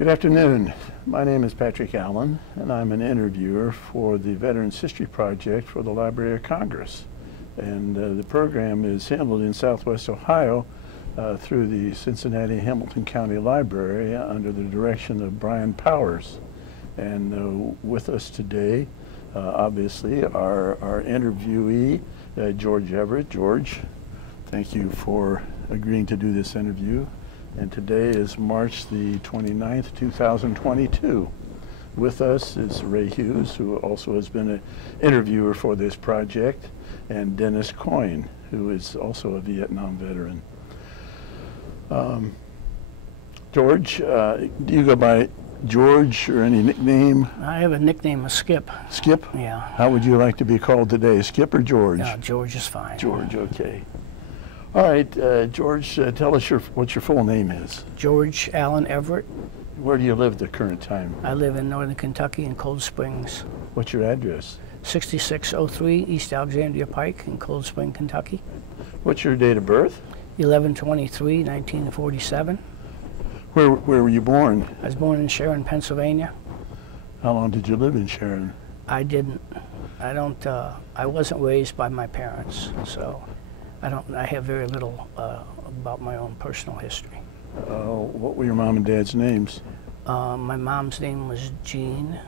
Good afternoon. My name is Patrick Allen, and I'm an interviewer for the Veterans History Project for the Library of Congress. And the program is handled in Southwest Ohio through the Cincinnati Hamilton County Library under the direction of Brian Powers. And with us today, obviously, our interviewee, George Everett. George, thank you for agreeing to do this interview. And today is March the 29th, 2022. With us is Ray Hughes, who also has been an interviewer for this project, and Dennis Coyne, who is also a Vietnam veteran. George, do you go by George or any nickname? I have a nickname of Skip. Skip? Yeah. How would you like to be called today, Skip or George? Yeah, George is fine. George, okay. All right, George, tell us what your full name is. George Allen Everett. Where do you live at the current time? I live in northern Kentucky in Cold Springs. What's your address? 6603 East Alexandria Pike in Cold Spring, Kentucky. What's your date of birth? 11/23/1947. Where were you born? I was born in Sharon, Pennsylvania. How long did you live in Sharon? I didn't. I wasn't raised by my parents, so I have very little about my own personal history. What were your mom and dad's names? My mom's name was Jean,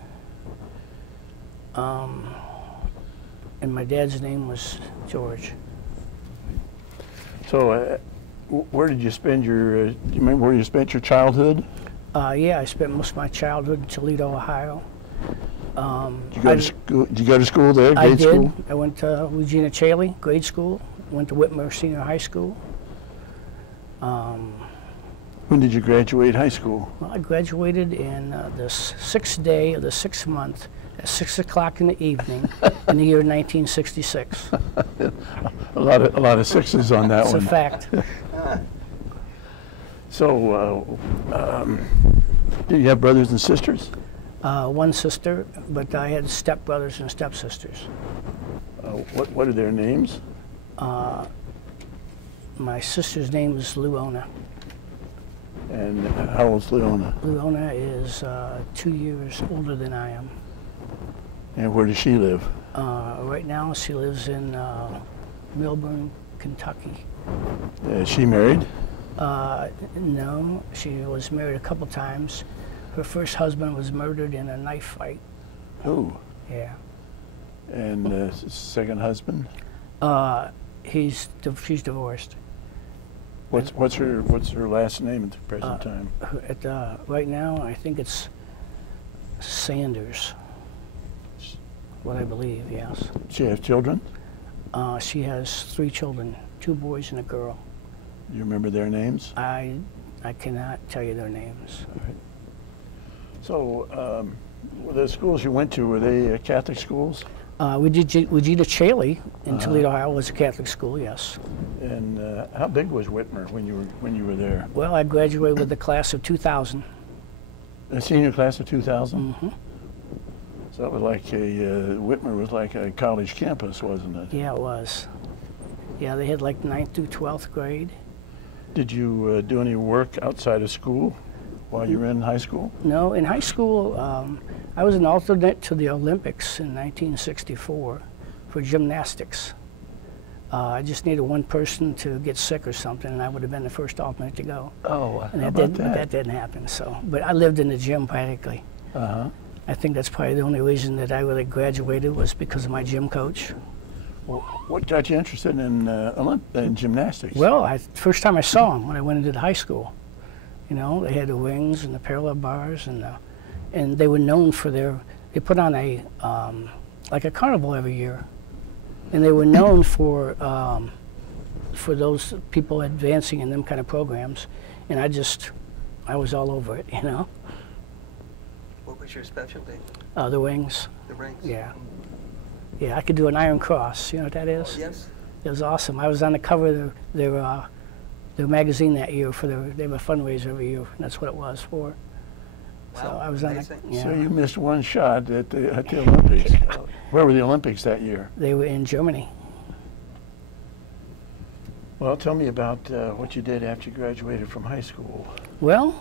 and my dad's name was George. So, where did you spend your? Do you remember where you spent your childhood? Yeah, I spent most of my childhood in Toledo, Ohio. Did you go to school? Did you go to school there? Grade school? I did. I went to Regina Chaley, grade school. Went to Whitmer Senior High School. When did you graduate high school? Well, I graduated in the 6th day of the 6th month at 6 o'clock in the evening in the year 1966. a lot of sixes on that one. It's a fact. So, do you have brothers and sisters? One sister, but I had stepbrothers and stepsisters. What are their names? My sister's name is Luona. And how old's Luona? Luona is 2 years older than I am. And where does she live? Right now she lives in Milburn, Kentucky. Is she married? No, she was married a couple times. Her first husband was murdered in a knife fight. Oh. Yeah. And second husband? She's divorced. What's her last name at the present time? Right now, I think it's Sanders. What I believe, yes. She has children? She has 3 children, 2 boys and a girl. Do you remember their names? I cannot tell you their names. All right. So, the schools you went to, were they Catholic schools? Regina Chaley in Toledo, Ohio was a Catholic school, yes. And how big was Whitmer when you were there? Well, I graduated with the class of 2000. The senior class of 2000? Mm-hmm. So that was like Whitmer was like a college campus, wasn't it? Yeah, it was. Yeah, they had like 9th through 12th grade. Did you do any work outside of school while you were in high school? No, in high school, I was an alternate to the Olympics in 1964 for gymnastics. I just needed one person to get sick or something, and I would have been the first alternate to go. Oh, and how about that? That didn't happen. So, but I lived in the gym practically. I think that's probably the only reason that I really graduated was because of my gym coach. Well, what got you interested in gymnastics? Well, first time I saw them when I went into the high school. You know, they had the rings and the parallel bars, and they were known for they put on like a carnival every year, and they were known for those people advancing in them kind of programs, and I was all over it, you know. What was your specialty? The rings. The rings? Yeah. Yeah, I could do an iron cross. You know what that is? Yes. It was awesome. I was on the cover of their magazine that year they have a fundraiser every year, and that's what it was for. Wow, so I was amazing. on the, yeah. So you missed one shot at the Olympics. Where were the Olympics that year? They were in Germany. Well, tell me about what you did after you graduated from high school. Well,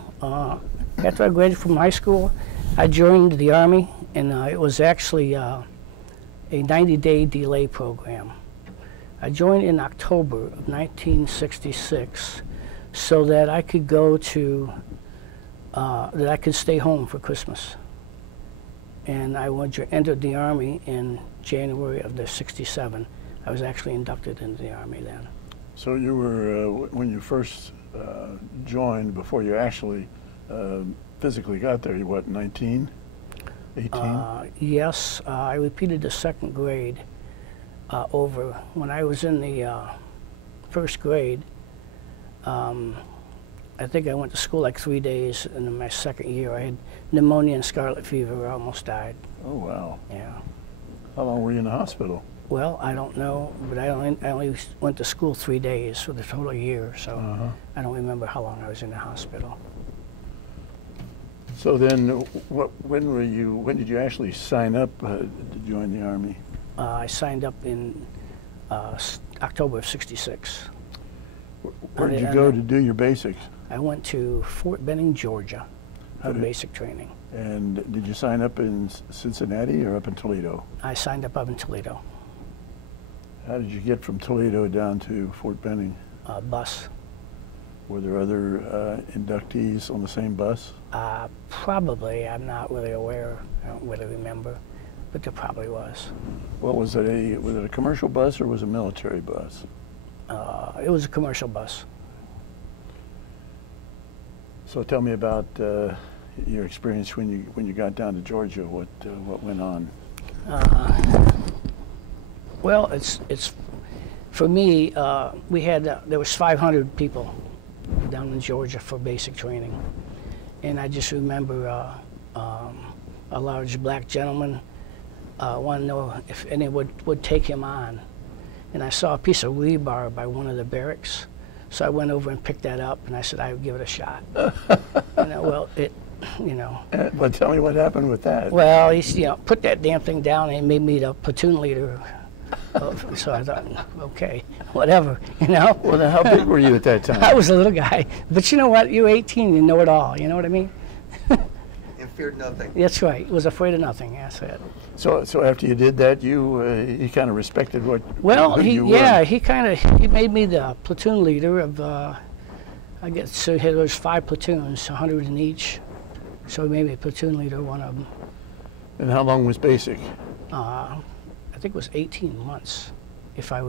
After I graduated from high school, I joined the Army, and it was actually a 90-day delay program. I joined in October of 1966 so that I could go to, that I could stay home for Christmas. And I entered the Army in January of the '67. I was actually inducted into the Army then. So you were, when you first joined, before you actually physically got there, you what, 19, 18? Yes, I repeated the second grade over. When I was in the first grade, I think I went to school like 3 days, and in my second year I had pneumonia and scarlet fever. I almost died. Oh, wow. Yeah. How long were you in the hospital? Well, I don't know, but I only went to school 3 days for the total year, so I don't remember how long I was in the hospital. So then, when did you actually sign up to join the Army? I signed up in October of '66. Where did you go to do your basics? I went to Fort Benning, Georgia, for basic training. And did you sign up in Cincinnati or up in Toledo? I signed up in Toledo. How did you get from Toledo down to Fort Benning? Bus. Were there other inductees on the same bus? Probably. I'm not really aware. I don't really remember, but there probably was. Well, was it a commercial bus or was it a military bus? It was a commercial bus. So tell me about your experience when you got down to Georgia. What went on? Well, it's for me. There was 500 people down in Georgia for basic training, and I just remember a large black gentleman wanted to know if anyone would take him on, and I saw a piece of rebar by one of the barracks, so I went over and picked that up, and I said I would give it a shot. Well, tell me what happened with that. Well, he put that damn thing down and made me the platoon leader. So I thought, okay, whatever, Well, then how big were you at that time? I was a little guy, but you know what? You're 18, you know it all. You know what I mean? And feared nothing. That's right. Was afraid of nothing. That's it. So after you did that, he kind of respected what. Well, who you yeah, were. he made me the platoon leader of. I guess so. There was 5 platoons, 100 in each. So he made me platoon leader, one of them. And how long was basic? I think it was 18 months, if I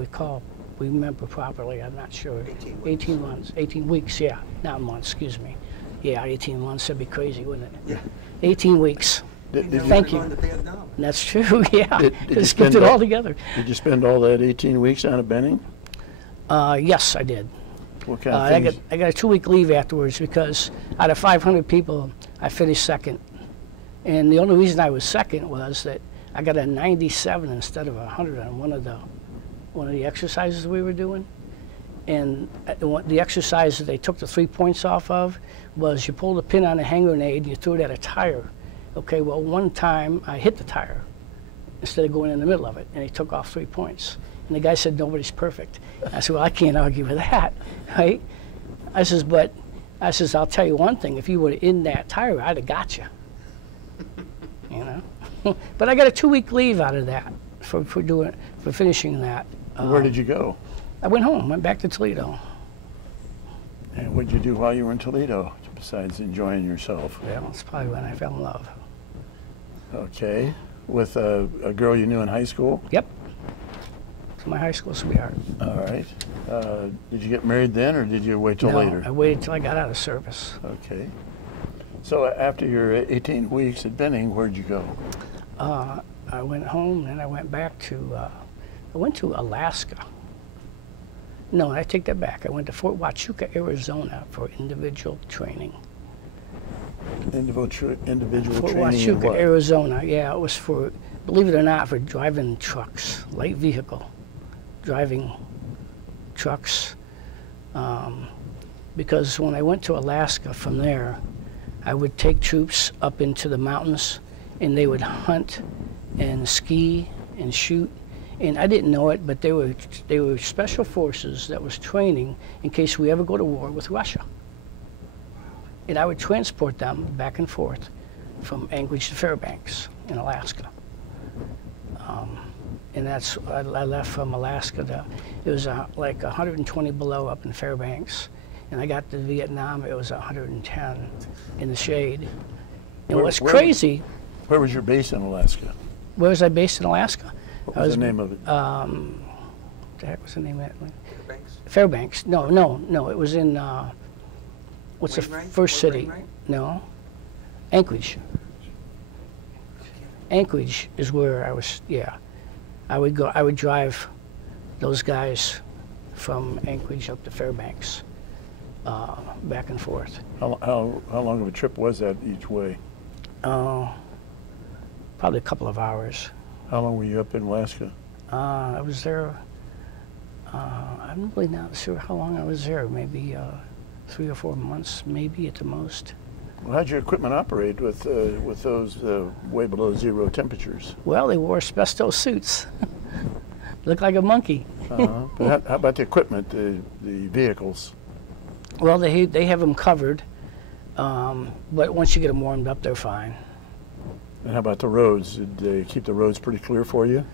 remember properly. I'm not sure. 18 weeks. 18 months, 18 weeks, yeah, not months, excuse me. Yeah, 18 months, that'd be crazy, wouldn't it? Yeah. 18 weeks. Thank you. Going to Vietnam. That's true, yeah. Did you Just spend skipped it all together. Did you spend all that 18 weeks down at Benning? Yes, I did. What kind of things? I got a 2-week leave afterwards because out of 500 people, I finished second. And the only reason I was second was that I got a 97 instead of 100 on one of the exercises we were doing. And the exercise that they took the 3 points off of was you pulled a pin on a hand grenade and you threw it at a tire. Okay, well, one time I hit the tire instead of going in the middle of it, and he took off 3 points. And the guy said, nobody's perfect. I said, well, I can't argue with that, right? I says, I'll tell you one thing, if you were in that tire, I'd have got you. But I got a 2-week leave out of that for finishing that. Where did you go? I went home, went back to Toledo. And what did you do while you were in Toledo, besides enjoying yourself? Well, that's probably when I fell in love. Okay. With a girl you knew in high school? Yep. It's my high school sweetheart. All right. Did you get married then, or did you wait till later? I waited till I got out of service. Okay. So after your 18 weeks at Benning, where'd you go? I went home, and I went back to, I went to Alaska. No, I take that back. I went to Fort Huachuca, Arizona for individual training. Individual Fort training in Huachuca, what? Arizona. Yeah, it was for, believe it or not, for driving trucks, light vehicle, driving trucks. Because when I went to Alaska from there, I would take troops up into the mountains, and they would hunt and ski and shoot. And I didn't know it, but they were special forces that was training in case we ever go to war with Russia. and I would transport them back and forth from Anchorage to Fairbanks in Alaska. And that's, I left from Alaska to, it was like 120 below up in Fairbanks. And I got to Vietnam, it was 110 in the shade. And what's crazy. Where was your base in Alaska? Where was I based in Alaska? What was the name of it? What the heck was the name of it? Fairbanks? Fairbanks. No. It was in, what's the first city? No. Anchorage. Anchorage is where I was, yeah. I would drive those guys from Anchorage up to Fairbanks, back and forth. How long of a trip was that each way? Probably a couple of hours. How long were you up in Alaska? I was there, I'm really not sure how long I was there, maybe 3 or 4 months, maybe at the most. Well, how'd your equipment operate with those way below zero temperatures? Well, they wore asbestos suits. Looked like a monkey. But how about the equipment, the vehicles? Well, they have them covered, but once you get them warmed up, they're fine. And how about the roads? Did they keep the roads pretty clear for you?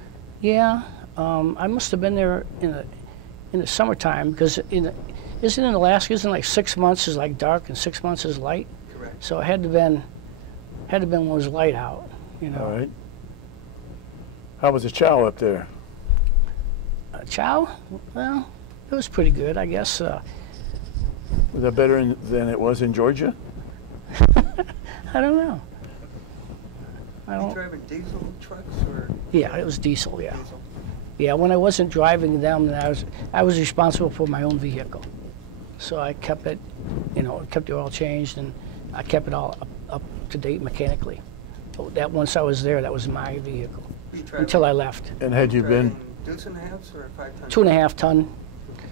Yeah, I must have been there in the summertime, because isn't in Alaska, isn't like 6 months is like dark and 6 months is light? Correct. So it had to been when it was light out, you know. All right. How was the chow up there? Chow? Well, it was pretty good, I guess. Was that better than it was in Georgia? I don't know. Were you driving diesel trucks or? Yeah, it was diesel, yeah. Diesel. Yeah, when I wasn't driving them, then I was responsible for my own vehicle. So I kept it, kept the oil changed, and I kept it all up to date mechanically. But that once I was there, that was my vehicle until I left. And had you been Deuce and a halves or 5 ton? 2.5 ton.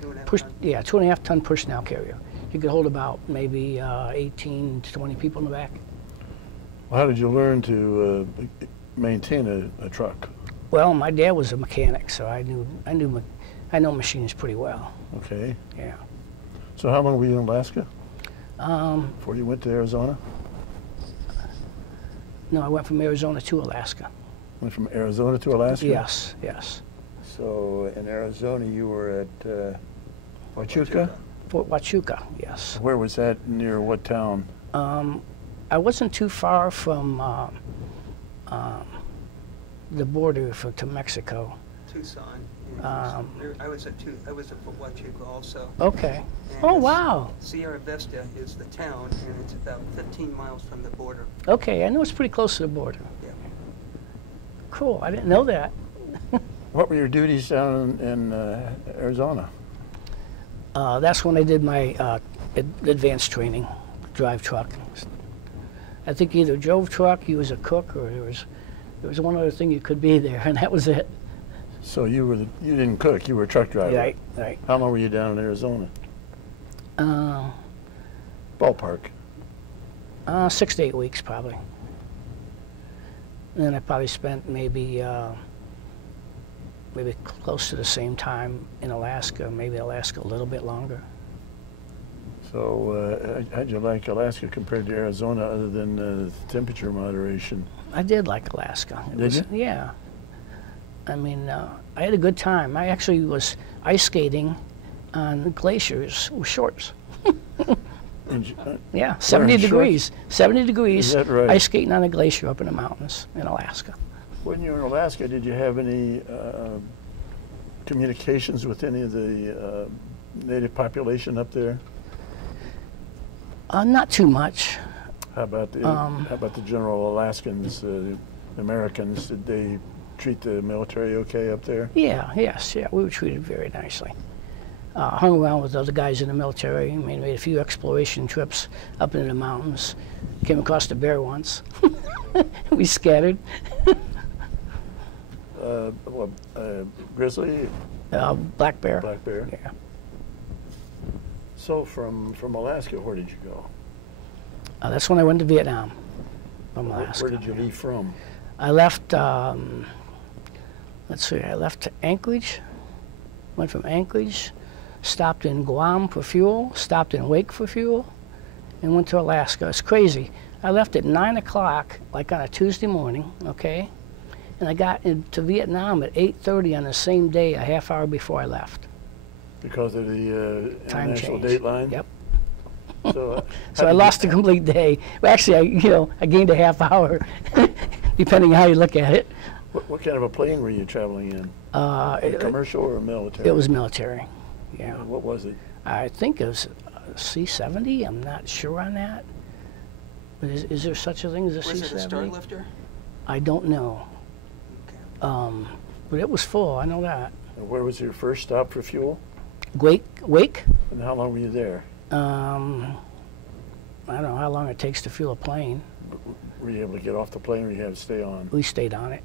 2.5 Push, ton? yeah, 2.5 ton push now carrier. You could hold about maybe 18 to 20 people in the back. Well, how did you learn to maintain a truck? Well, my dad was a mechanic, so I know machines pretty well. Okay. Yeah. So how long were you in Alaska? Before you went to Arizona? No, I went from Arizona to Alaska. Went from Arizona to Alaska? Yes, yes. So in Arizona you were at Huachuca? Fort Huachuca, yes. Where was that? Near what town? I wasn't too far from the border to Mexico. Tucson. I was at Fort Huachuca also. Okay. And Oh, wow. Sierra Vista is the town, and it's about 15 miles from the border. Okay, I know it's pretty close to the border. Yeah. Cool, I didn't know that. What were your duties down in Arizona? That's when I did my advanced training, drive truck. I think you either drove truck, you was a cook, or there was one other thing you could be there, and that was it. So you didn't cook, you were a truck driver. Right. How long were you down in Arizona? Ballpark. 6 to 8 weeks probably. And then I probably spent maybe close to the same time in Alaska, maybe Alaska a little bit longer. So how'd you like Alaska compared to Arizona other than temperature moderation? I did like Alaska. Did you? Yeah. I mean, I had a good time. I actually was ice skating on glaciers with shorts. Yeah, 70 degrees. 70 degrees. Is that right? Ice skating on a glacier up in the mountains in Alaska. When you were in Alaska, did you have any communications with any of the native population up there? Not too much. How about the general Alaskans, Americans? Did they treat the military okay up there? Yeah, yes, yeah. We were treated very nicely. Hung around with other guys in the military. Made a few exploration trips up into the mountains. Came across a bear once. We scattered. Grizzly? Black bear. Black bear? Yeah. So from Alaska, where did you go? That's when I went to Vietnam from Alaska. Where did you leave from? I left, let's see, I left Anchorage, went from Anchorage, stopped in Guam for fuel, stopped in Wake for fuel, and went to Alaska. It's crazy. I left at 9 o'clock, like on a Tuesday morning, okay? And I got into Vietnam at 8:30 on the same day, a half hour before I left. Because of the Time international change. dateline? Yep. So, So I lost a complete day. Well, actually, I gained a half hour, depending on how you look at it. what kind of a plane were you traveling in? Commercial or military? It was military, yeah. What was it? I think it was a C-70. I'm not sure on that. But is there such a thing as a C-70? Was it a Starlifter? I don't know. Okay. But it was full, I know that. And where was your first stop for fuel? Wake? And how long were you there? I don't know how long it takes to fuel a plane. Were you able to get off the plane or you had to stay on? We stayed on it.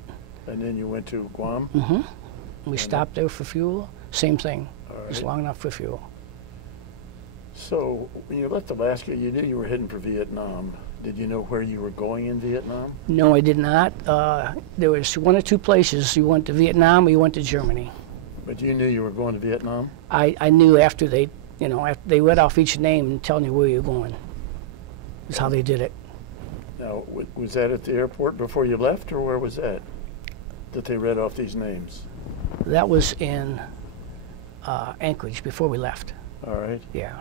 And then you went to Guam? Mm-hmm. We stopped there for fuel. Same thing. All It was right. long enough for fuel. So when you left Alaska, you knew you were heading for Vietnam. Did you know where you were going in Vietnam? No, I did not. There was one or two places. You went to Vietnam or you went to Germany. But you knew you were going to Vietnam? I knew after they, after they read off each name and telling you where you're going. That's how they did it. Now, was that at the airport before you left, or where was that they read off these names? That was in Anchorage before we left. All right. Yeah.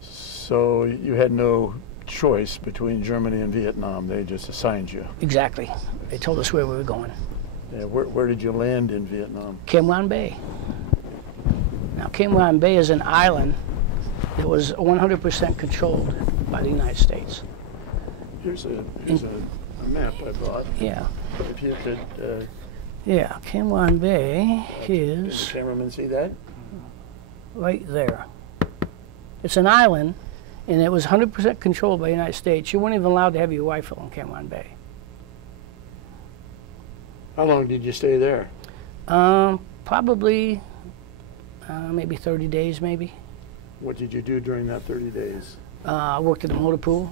So you had no choice between Germany and Vietnam. They just assigned you. Exactly. They told us where we were going. Yeah, where did you land in Vietnam? Cam Ranh Bay. Now, Cam Ranh Bay is an island that was 100% controlled by the United States. Here's a map I brought. Yeah. If you could, Yeah, Cam Ranh Bay can the is cameraman see that? right there. It's an island, and it was 100% controlled by the United States. You weren't even allowed to have your rifle in Cam Ranh Bay. How long did you stay there? Probably maybe 30 days, maybe. What did you do during that 30 days? I worked at the motor pool.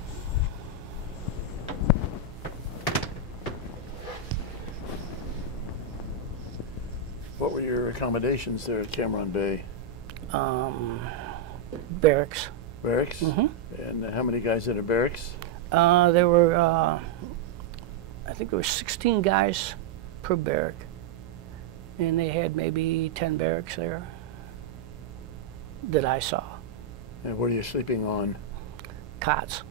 What were your accommodations there at Cam Ranh Bay? Barracks. Barracks? Mm-hmm. And how many guys at a barracks? There were, I think there were 16 guys per barrack. And they had maybe 10 barracks there that I saw. And what are you sleeping on? Cots.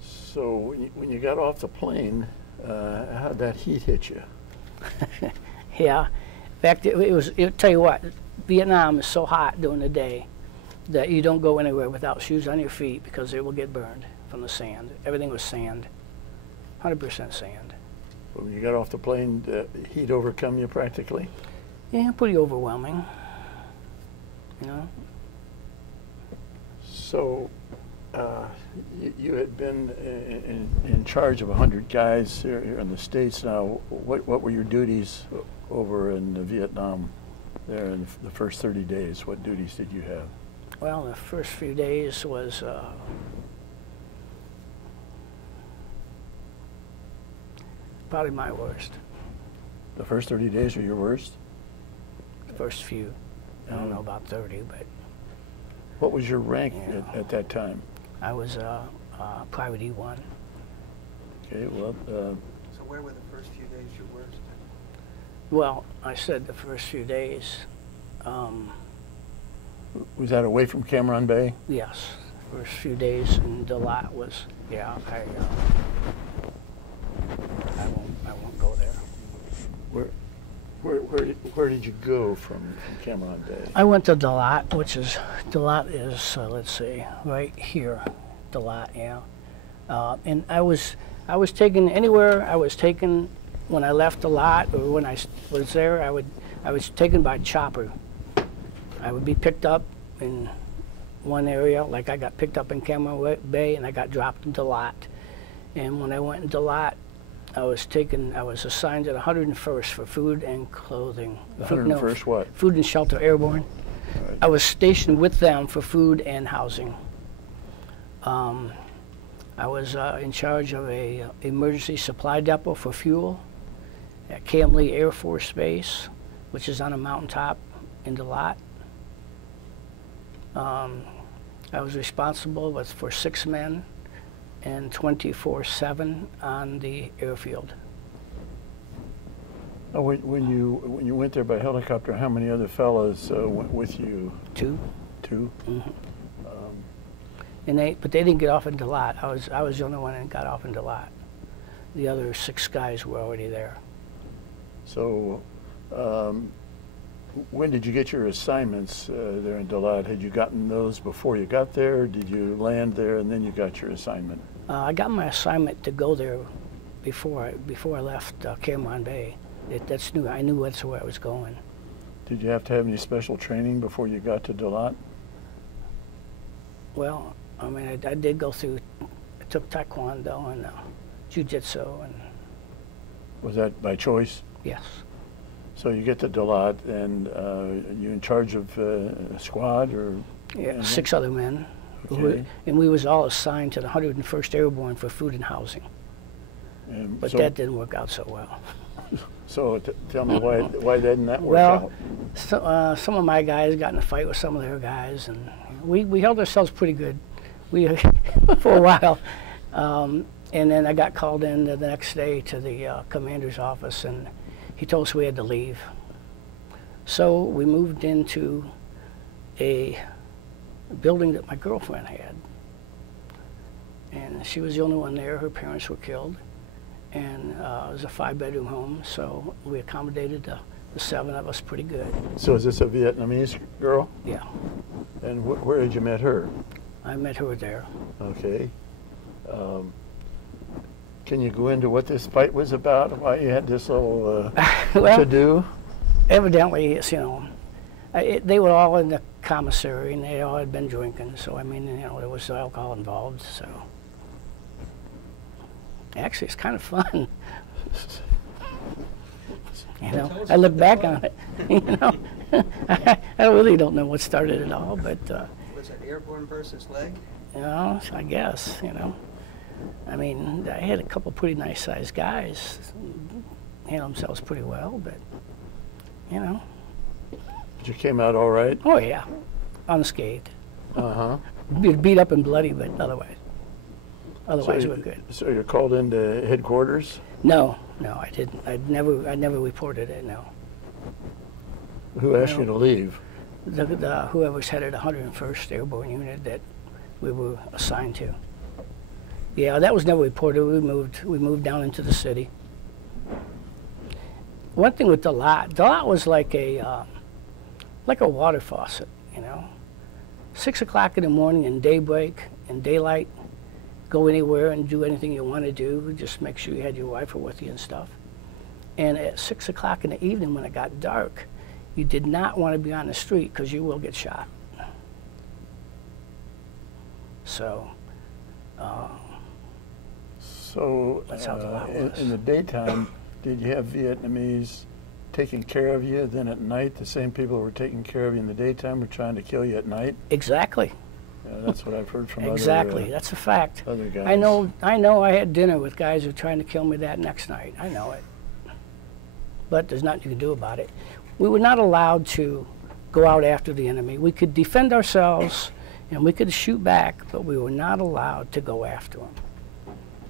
So when you got off the plane, how'd that heat hit you? Yeah. In fact, it'll tell you what, Vietnam is so hot during the day that you don't go anywhere without shoes on your feet because they will get burned from the sand. Everything was sand, 100% sand. When you got off the plane, the heat overcome you practically? Yeah, pretty overwhelming, you know. So you had been in charge of 100 guys here in the States. Now, what were your duties over in Vietnam there in the first 30 days? What duties did you have? Well, the first few days was probably my worst. The first 30 days were your worst? The first few. I don't know about 30, but What was your rank Yeah. at that time? I was Private E1. Okay, well, So where were the first few days your worst? Well, I said the first few days, was that away from Cam Ranh Bay? yes, first few days in Dalat was, yeah, I won't go there. Where did you go from Cam Ranh Bay? I went to Dalat, Dalat is, let's see, right here, Dalat, yeah. And I was taken anywhere I was taken when I left Dalat or when I was there, I was taken by chopper. I would be picked up in one area, like I got picked up in Cam Ranh Bay and I got dropped in Dalat. And when I went in Dalat, I was assigned at 101st for food and clothing. The 101st what? Food and shelter airborne. Right. I was stationed with them for food and housing. I was in charge of a emergency supply depot for fuel at Camp Lee Air Force Base, which is on a mountaintop in Dalat. I was responsible for 6 men and 24/7 on the airfield. Oh, when you went there by helicopter, how many other fellows went with you? 2. 2. Mm-hmm. But they didn't get off in Dalat. I was the only one that got off in Dalat. The other 6 guys were already there. So, when did you get your assignments there in Dalat? Had you gotten those before you got there, or did you land there and then you got your assignment? I got my assignment to go there before I left Cameron Bay. I knew that's where I was going. Did you have to have any special training before you got to Dalat? Well, I mean, I did go through. I took Taekwondo and Jiu-Jitsu, and Was that by choice? yes. So you get to Dalat, and you in charge of a squad, or? Yeah, 6 other men. Okay. And we was all assigned to the 101st Airborne for food and housing. And But so, that didn't work out so well. So tell me why didn't that work Well, out? some of my guys got in a fight with some of their guys, and we held ourselves pretty good. We for a while, and then I got called in the next day to the commander's office, and he told us we had to leave. So we moved into a building that my girlfriend had, and she was the only one there. Her parents were killed, and it was a 5-bedroom home, so we accommodated the 7 of us pretty good. So is this a Vietnamese girl? Yeah, And where did you met her? I met her there. Okay. Can you go into what this fight was about? Why you had this little Well, to do? evidently, it's, they were all in the commissary, and they all had been drinking. So I mean, there was alcohol involved. So actually, it's kind of fun. I look back on it. I really don't know what started it all, but Was it airborne versus leg? I guess I mean, I had a couple pretty nice sized guys handle themselves pretty well, but But you came out all right? oh yeah, unscathed. Uh-huh. Beat up and bloody, but otherwise we're good. So you're called into headquarters? No, I didn't. I never reported it. No. Who asked you to leave? Whoever's headed 101st Airborne Unit that we were assigned to. Yeah, that was never reported. We moved down into the city. One thing with Dalat was like a water faucet. 6 o'clock in the morning and daybreak and daylight. Go anywhere and do anything you want to do. Just make sure you had your rifle with you and stuff. And at 6 o'clock in the evening, when it got dark, you did not want to be on the street because you will get shot. So. That's how Dalat was. In the daytime, did you have Vietnamese taking care of you? Then at night, the same people who were taking care of you in the daytime were trying to kill you at night? Exactly. Yeah, that's what I've heard from Exactly. That's a fact. other guys. I know I had dinner with guys who were trying to kill me that next night. I know it. But there's nothing you can do about it. We were not allowed to go out after the enemy. We could defend ourselves and we could shoot back, but we were not allowed to go after them.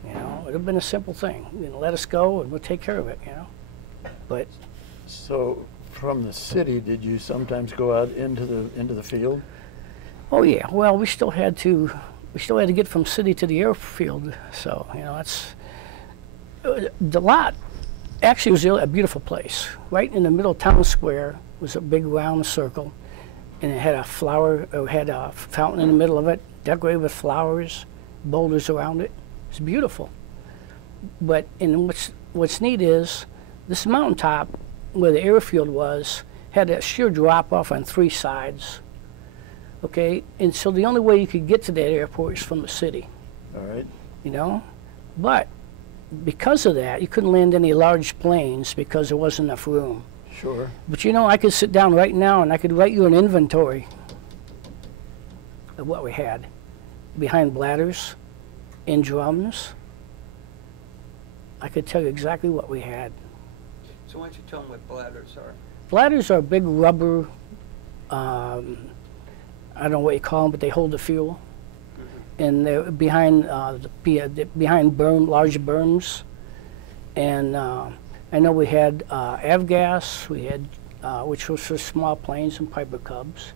It would have been a simple thing. Let us go and we'll take care of it, But So from the city, did you sometimes go out into the field? oh yeah, well we still had to get from city to the airfield. So that's Dalat. Actually, it was a beautiful place. Right in the middle of town square was a big round circle, and it had a fountain in the middle of it, decorated with flowers, boulders around it. It's beautiful. But what's neat is this mountaintop where the airfield was had a sheer drop off on 3 sides. Okay, and so the only way you could get to that airport is from the city. All right. But because of that, you couldn't land any large planes because there wasn't enough room. Sure. But I could sit down right now and I could write you an inventory of what we had behind Bladders, in drums. I could tell you exactly what we had. So why don't you tell them what bladders are? Bladders are big rubber, I I don't know what you call them, but they hold the fuel. And they're behind behind large berms. And I know we had avgas, we had which was for small planes and Piper Cubs.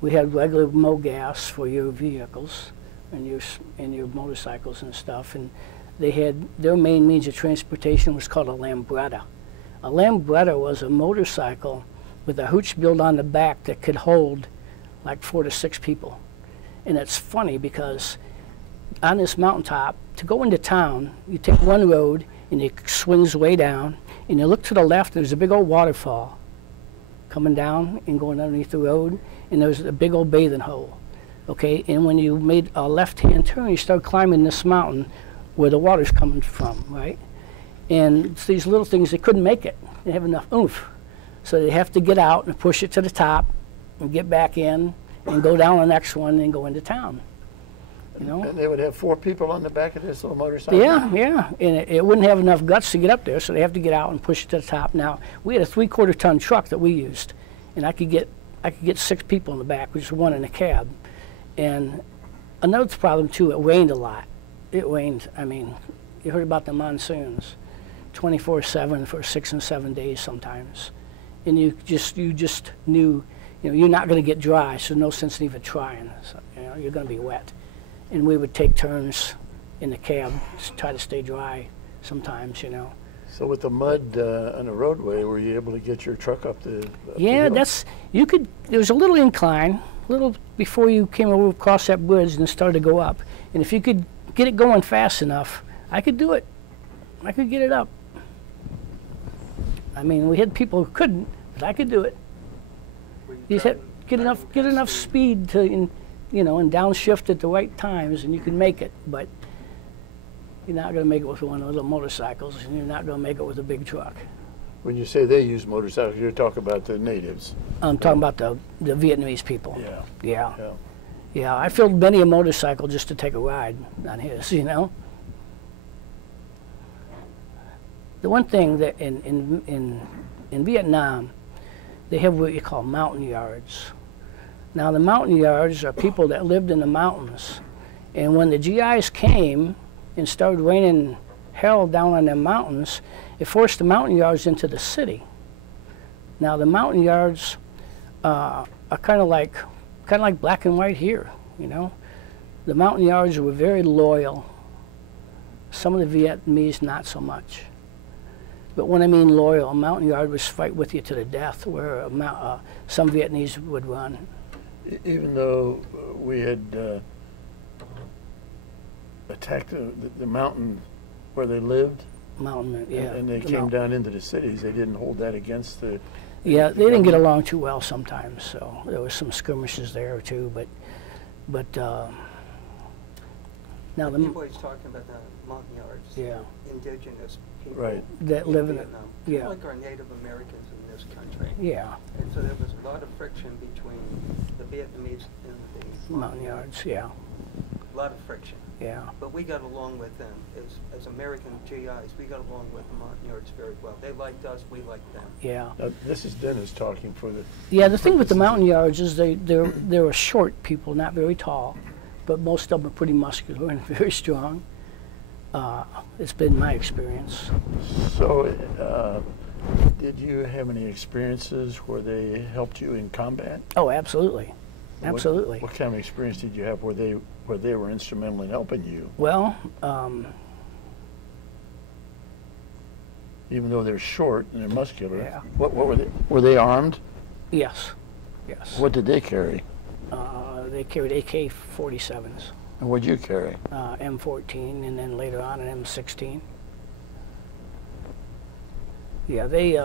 We had regular MoGas for your vehicles and your motorcycles and stuff. And they had their main means of transportation was called a lambretta. A lambretta was a motorcycle with a hooch built on the back that could hold like 4 to 6 people. And it's funny because on this mountaintop, to go into town, you take one road and it swings way down, and you look to the left, there's a big old waterfall coming down and going underneath the road, and there's a big old bathing hole. Okay, and when you made a left-hand turn, you start climbing this mountain where the water's coming from, right? And it's these little things, they couldn't make it. They have enough oomph. So they have to get out and push it to the top and get back in and go down the next one and go into town. You know? And they would have 4 people on the back of this little motorcycle? Yeah, yeah. And it wouldn't have enough guts to get up there, so they have to get out and push it to the top. Now, we had a 3/4 ton truck that we used, and I could get 6 people in the back, which is 1 in the cab. And another problem, too, it rained a lot. It rained, I mean, you heard about the monsoons, 24/7 for 6 and 7 days sometimes. And you just knew, you know, you're not going to get dry, so no sense in even trying. So, you know, you're going to be wet. And we would take turns in the cab to try to stay dry sometimes, you know. So with the mud on the roadway, were you able to get your truck up the Yeah, there was a little incline, before you came over across that bridge and it started to go up. And if you could get it going fast enough, I could do it. I could get it up. I mean, we had people who couldn't, but I could do it. You just had to get enough speed to, you know, and downshift at the right times, and you can make it. But you're not going to make it with one of the little motorcycles, and you're not going to make it with a big truck. When you say they use motorcycles, you're talking about the natives. I'm talking about the Vietnamese people. Yeah. Yeah. Yeah. Yeah, I filled many a motorcycle just to take a ride on his, you know. The one thing that in Vietnam, they have what you call mountain yards. Now the mountain yards are people that lived in the mountains, and when the GIs came and started raining hell down on them mountains, it forced the mountain yards into the city. Now the mountain yards are kind of like black and white here, you know. The mountain yards were very loyal. Some of the Vietnamese not so much. But when I mean loyal, a mountain yard was fight with you to the death, where some Vietnamese would run. Even though we had attacked the mountain where they lived, yeah. And they came down into the cities, they didn't hold that against the... Yeah, they didn't get along too well sometimes, so there was some skirmishes there too, but now the... You're always talking about the mountain yards. Yeah. Indigenous people. Right. That live in it. Vietnam. Yeah. Like our Native Americans in this country. Yeah. And so there was a lot of friction between the Vietnamese and the Mountain yards, yeah. A lot of friction. Yeah. But we got along with them. As American GIs, we got along with the mountain yards very well. They liked us, we liked them. Yeah. Now, this is Dennis talking for the... Yeah, the thing with the mountain yards is they're short people, not very tall, but most of them are pretty muscular and very strong. It's been my experience. So, did you have any experiences where they helped you in combat? Oh, absolutely. Absolutely. What kind of experience did you have where they were instrumental in helping you? Well, even though they're short and they're muscular, yeah. What were they? Were they armed? Yes. Yes. What did they carry? They carried AK-47s. And what'd you carry? M14, and then later on an M16. Yeah, they...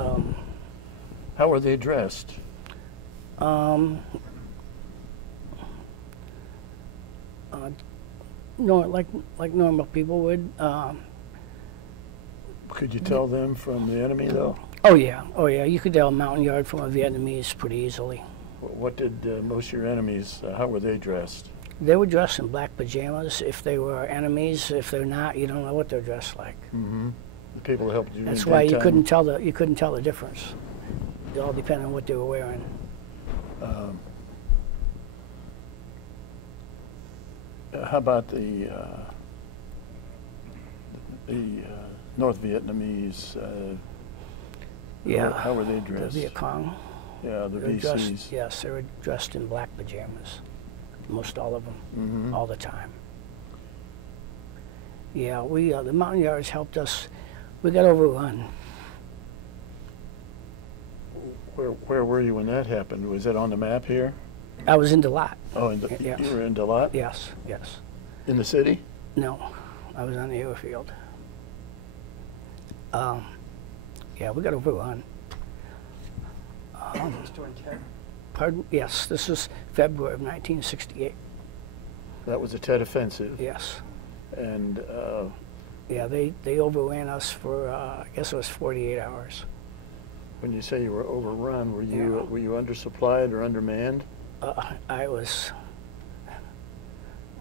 How were they dressed? Like normal people would. Could you tell them from the enemy, though? Oh yeah, you could tell a mountain yard from a Vietnamese pretty easily. What did most of your enemies, how were they dressed? They were dressed in black pajamas. If they were enemies, if they're not, you don't know what they're dressed like. Mm-hmm. The people that helped you. That's why you couldn't tell the difference. It all depended on what they were wearing. How about the North Vietnamese? Yeah. How were they dressed? The Viet Cong. Yeah, the They were VCs. dressed, yes, they were dressed in black pajamas. Most all of them, all the time. Yeah, the Montagnards helped us. We got overrun. Where were you when that happened? Was it on the map here? I was in Delot. Oh, Yes. you were in Delot? Yes, yes. In the city? No, I was on the airfield. Yeah, we got overrun. Just during Tet? Pardon? Yes, this is February of 1968. That was the Tet Offensive. Yes. And yeah, they overran us for I guess it was 48 hours. when you say you were overrun, were you undersupplied or undermanned? I was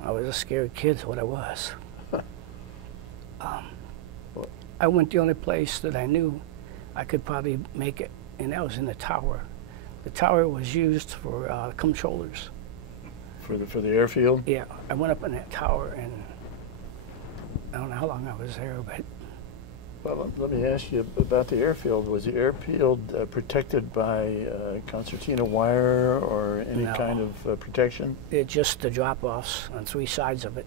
a scared kid, is what I was. I went the only place that I knew I could probably make it, and that was in the tower. The tower was used for controllers. For the airfield? Yeah, I went up in that tower, and I don't know how long I was there, but... Well, let me ask you about the airfield. Was the airfield protected by concertina wire or any No. kind of protection? It's just the drop-offs on three sides of it.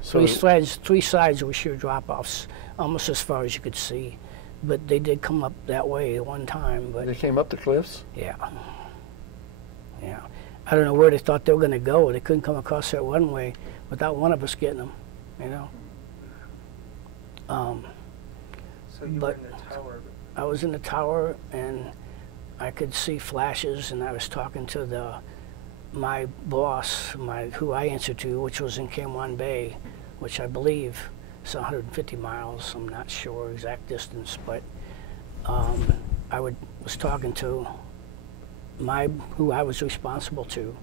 So Three sides were sheer drop-offs, almost as far as you could see. But they did come up that way at one time. But they came up the cliffs? yeah. Yeah. I don't know where they thought they were going to go. They couldn't come across that one way without one of us getting them, you know. So you were in the tower? I was in the tower, and I could see flashes, and I was talking to my boss, who I answered to, which was in Camwan Bay, which I believe is 150 miles. I'm not sure exact distance, but I was talking to who I was responsible to.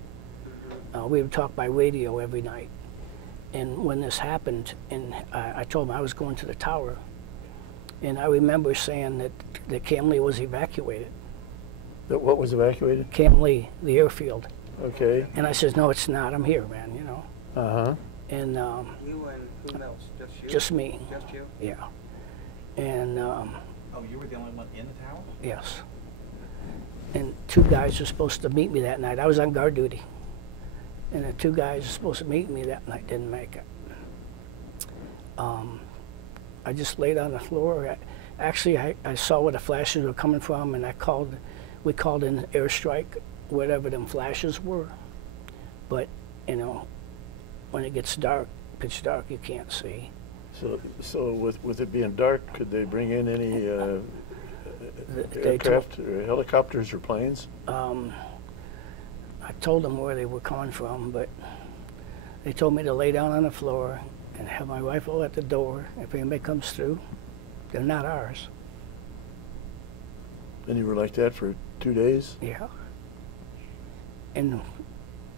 We would talk by radio every night. And when this happened, and I told him I was going to the tower, and I remember saying that Cam Lee was evacuated. That what was evacuated? Cam Lee, the airfield. Okay. And I says, no, it's not. I'm here, man, you know. Uh-huh. And You and whom else? Just you? just me. Just you? Yeah. And oh, you were the only one in the tower? yes. And two guys were supposed to meet me that night. I was on guard duty. And the two guys were supposed to meet me that night didn't make it. I just laid on the floor. Actually, I saw where the flashes were coming from, and we called in airstrike, whatever them flashes were. But, you know, when it gets dark, pitch dark, you can't see. So with it being dark, could they bring in any aircraft or helicopters or planes? I told them where they were coming from, but they told me to lay down on the floor and have my rifle at the door. If anybody comes through, they're not ours. And you were like that for 2 days? Yeah. And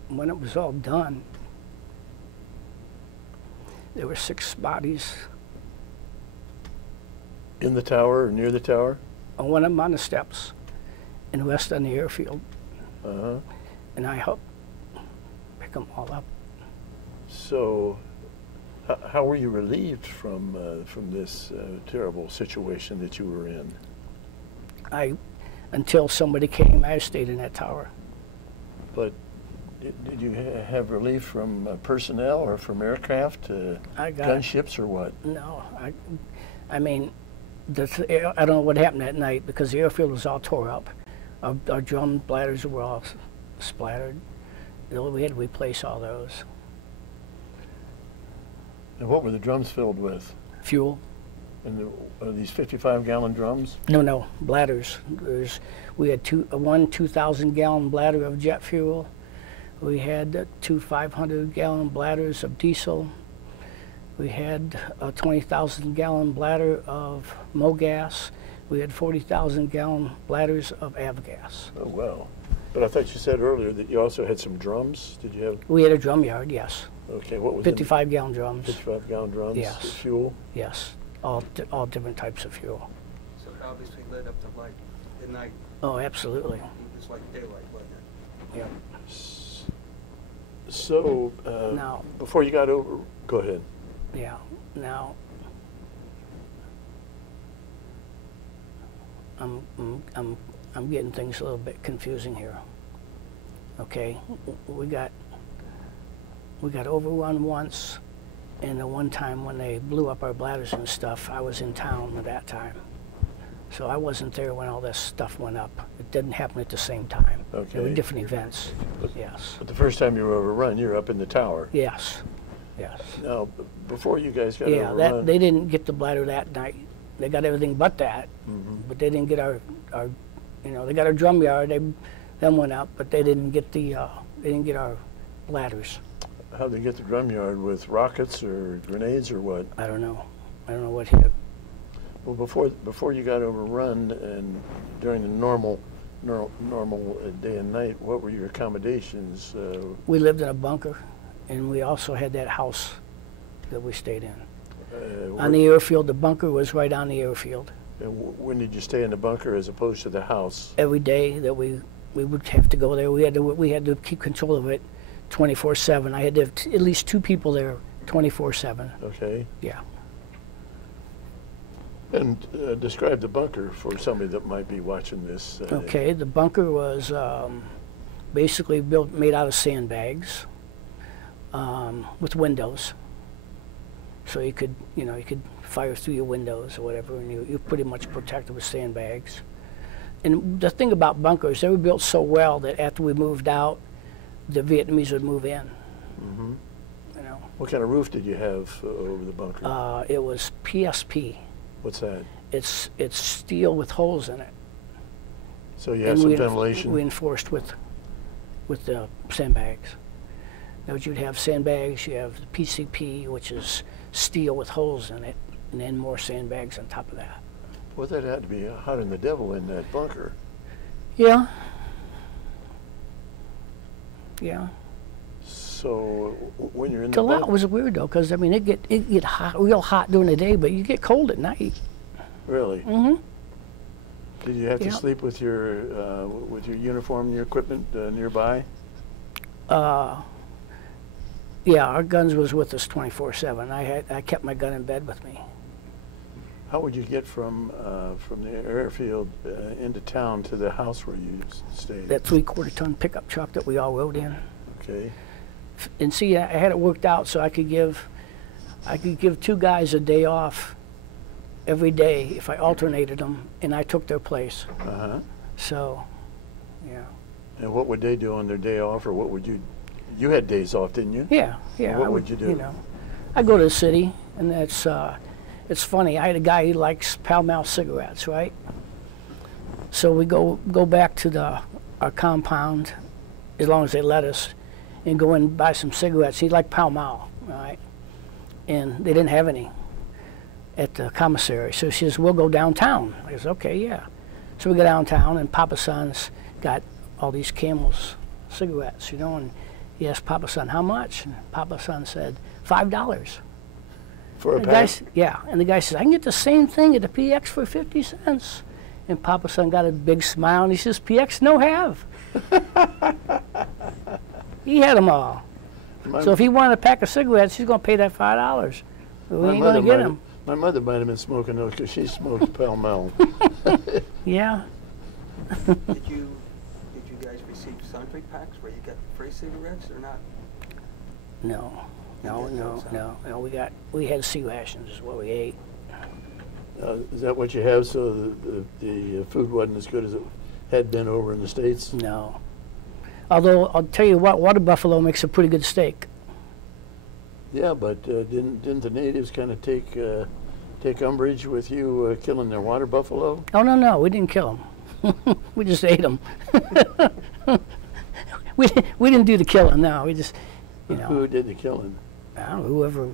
when it was all done, there were 6 bodies. In the tower or near the tower? One of them on the steps and the rest on the airfield. Uh-huh. And I helped pick them all up. So how were you relieved from this terrible situation that you were in? Until somebody came, I stayed in that tower. But did you have relief from personnel or from aircraft, gunships or what? No, I mean, I don't know what happened that night because the airfield was all tore up. Our drum bladders were all splattered. We had to replace all those. And what were the drums filled with? Fuel. And these 55-gallon drums? No, bladders. We had one 2,000-gallon bladder of jet fuel. We had 2 500-gallon bladders of diesel. We had a 20,000-gallon bladder of MoGas. We had 40,000-gallon bladders of avgas. Oh, wow. But I thought you said earlier that you also had some drums. Did you have? We had a drum yard, yes. Okay, what was 55-gallon drums. 55-gallon drums? Yes. Fuel? Yes, all different types of fuel. So it obviously lit up the light at night. Oh, absolutely. It was like daylight, wasn't it? Yeah. So, Now, before you got over, go ahead. yeah, now, I'm getting things a little bit confusing here. Okay, we got overrun once, and the one time when they blew up our bladders and stuff, I was in town at that time. So I wasn't there when all this stuff went up. It didn't happen at the same time. Okay. There were different events. Yes. But the first time you were overrun, you're up in the tower. Yes. Yes. Now, before you guys got Yeah, overrun, they didn't get the bladder that night. They got everything but that, but they didn't get our, you know, they got our drum yard. Them went up, but they didn't get our bladders. how'd they get the drum yard, with rockets or grenades or what? I don't know. I don't know what hit. Well, before you got overrun and during the normal day and night, what were your accommodations? We lived in a bunker, and we also had that house that we stayed in. On the airfield, the bunker was right on the airfield. When did you stay in the bunker as opposed to the house? Every day that we would have to go there, we had to keep control of it 24/7. I had to have at least 2 people there 24/7. Okay. Yeah. And describe the bunker for somebody that might be watching this. Okay, the bunker was basically made out of sandbags with windows. So you could fire through your windows or whatever, and you're pretty much protected with sandbags. And the thing about bunkers, they were built so well that after we moved out, the Vietnamese would move in. Mm-hmm. You know. What kind of roof did you have over the bunker? It was PSP. What's that? It's steel with holes in it. So you have some ventilation? Reinforced with the sandbags. Now you'd have sandbags, you have the PCP, which is steel with holes in it, and then more sandbags on top of that. Well, that had to be hot in the devil in that bunker. Yeah. Yeah. So when you're in the The bunker, lot was weird though, because I mean it get hot, real hot during the day, but you get cold at night. really? Mm-hmm. Did you have to Yeah. sleep with your uniform and your equipment nearby? Yeah, our guns was with us 24/7. I kept my gun in bed with me. How would you get from the airfield into town to the house where you stayed? That 3/4 ton pickup truck that we all rode in. Okay. And see, I had it worked out so I could give 2 guys a day off every day if I alternated them, and I took their place. Uh-huh. So, yeah. And what would they do on their day off, or what would you? You had days off, didn't you? Yeah. What would you do? You know, I go to the city, and it's funny. I had a guy, he likes Pall Mall cigarettes, right? So we go back to our compound, as long as they let us, and go in and buy some cigarettes. He liked Pall Mall, right? And they didn't have any at the commissary. So she says, we'll go downtown. I said, okay, yeah. So we go downtown, and Papa Son's got all these Camels cigarettes, you know, and he asked Papa Son, how much? And Papa Son said, $5. For a And the pack? guy, and the guy says, I can get the same thing at the PX for 50 cents. And Papa Son got a big smile, and he says, PX no have. He had them all. So if he wanted a pack of cigarettes, he's going to pay that $5. We ain't going to get him. My mother might have been smoking those because she smoked Pall Mall. Yeah. Did you guys receive sundry packs where you get free cigarettes or not? No. We had sea rations is what we ate. Is that what you have? So the food wasn't as good as it had been over in the States? No. Although I'll tell you what, water buffalo makes a pretty good steak. Yeah, but didn't the natives kind of take umbrage with you killing their water buffalo? Oh no, we didn't kill them. We just ate them. we didn't do the killing. No, we just, you know. Who did the killing? I don't know, whoever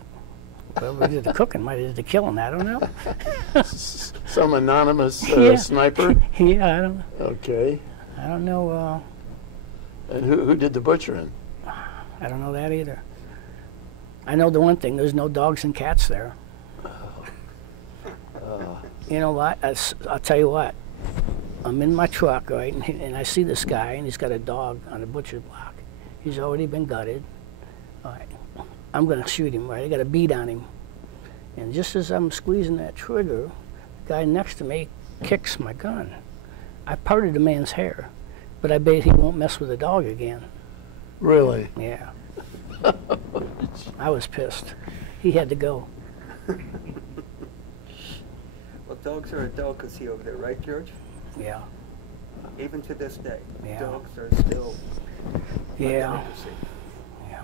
did the cooking might have did the killing. I don't know. Some anonymous Yeah. sniper? Yeah, I don't. Okay. I don't know. And who did the butchering? I don't know that either. I know the one thing: there's no dogs and cats there. You know what? I'll tell you what. I'm in my truck, right, and I see this guy, and he's got a dog on the butcher's block. He's already been gutted. All right, I'm going to shoot him, right? I got a bead on him. And just as I'm squeezing that trigger, the guy next to me kicks my gun. I parted the man's hair, but I bet he won't mess with the dog again. Really? Yeah. I was pissed. He had to go. Well, dogs are a delicacy over there, right, George? Yeah. Even to this day, Yeah. dogs are still a Yeah. delicacy. Yeah.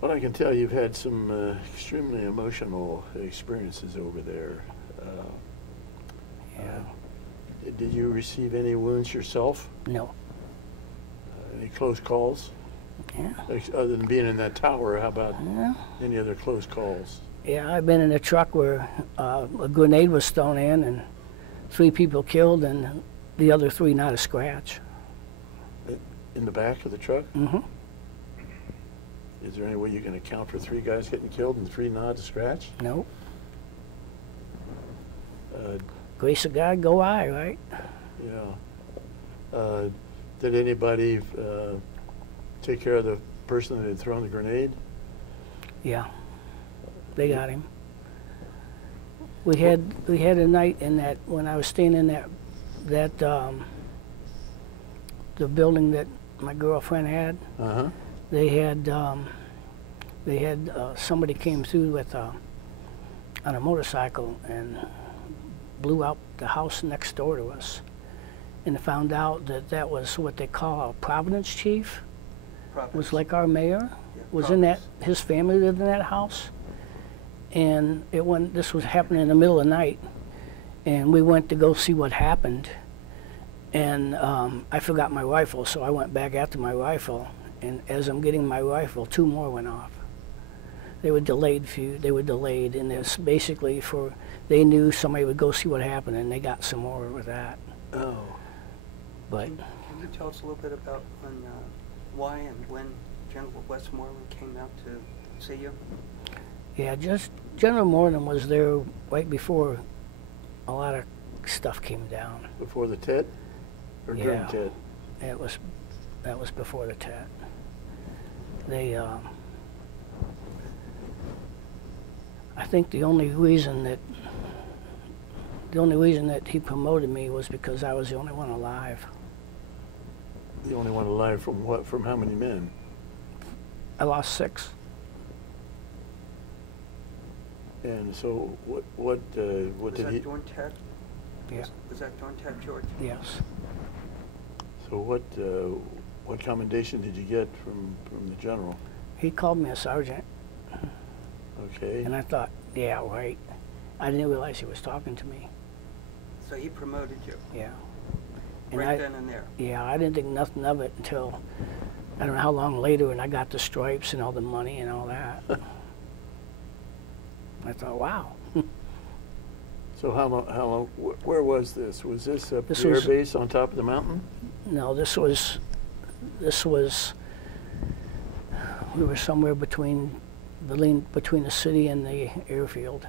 Well, I can tell you've had some extremely emotional experiences over there. Yeah. Did you receive any wounds yourself? No. Any close calls? Yeah. Other than being in that tower, how about Yeah. any other close calls? Yeah, I've been in a truck where a grenade was thrown in and 3 people killed and the other 3 not a scratch. In the back of the truck? Mm-hmm. Is there any way you can account for 3 guys getting killed and 3 not a scratch? No. Uh, Grace of God, go I, right? yeah. Did anybody take care of the person that had thrown the grenade? Yeah. They got him. We had a night in that when I was staying in that the building that my girlfriend had. Uh-huh. They had somebody came through with on a motorcycle and blew out the house next door to us, and found out that that was what they call a Providence chief. Was like our mayor. Yeah, Was in that Providence. his family lived in that house, and this was happening in the middle of the night, and we went to go see what happened, and I forgot my rifle, so I went back after my rifle, and as I'm getting my rifle, 2 more went off. They were delayed, and it's basically they knew somebody would go see what happened, and they got some more with that. Oh. But Can you tell us a little bit about why and when General Westmoreland came out to see you? yeah, just General Morton was there right before a lot of stuff came down. Before the Tet? Or during Yeah. Tet? That was before the Tet. They I think the only reason that he promoted me was because I was the only one alive. The only one alive from what? From how many men? I lost 6. And so what Was did that he? during Ted? Yeah. Was that during Ted, George? Yes. So what commendation did you get from the general? He called me a sergeant, Okay. and I thought, yeah, right. I didn't realize he was talking to me. So he promoted you Yeah. And right then and there. Yeah, I didn't think nothing of it until I don't know how long later, and I got the stripes and all the money and all that. I thought, wow. So how long? Where was this? Was this a This air was- base on top of the mountain? No, this was. We were somewhere between the city and the airfield.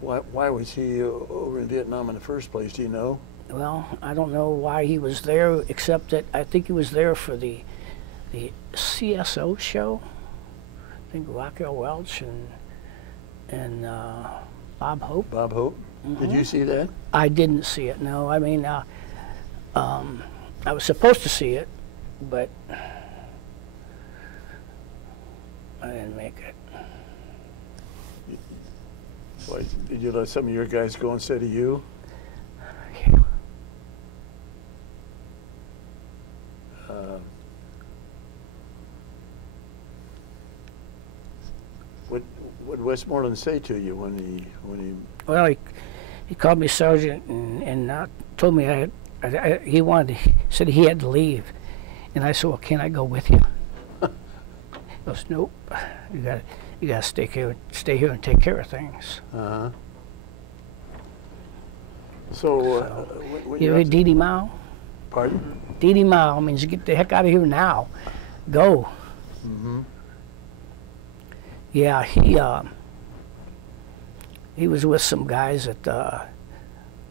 Why was he over in Vietnam in the first place? Do you know? Well, I don't know why he was there, except that I think he was there for the CSO show. I think Raquel Welch and Bob Hope. Bob Hope. Did you see that? I didn't see it. No, I mean, I was supposed to see it, but I didn't make it. Why, did you let some of your guys go instead of you? Yeah. What did Westmoreland say to you when he? Well, he called me sergeant and told me he said he had to leave, and I said, well, can I go with you? He goes, nope, you gotta stay here and take care of things. Uh-huh. So, when You you're heard Dee Dee Mao? pardon? Dee Dee Mao means get the heck out of here now. Go. Mm-hmm. Yeah, he was with some guys that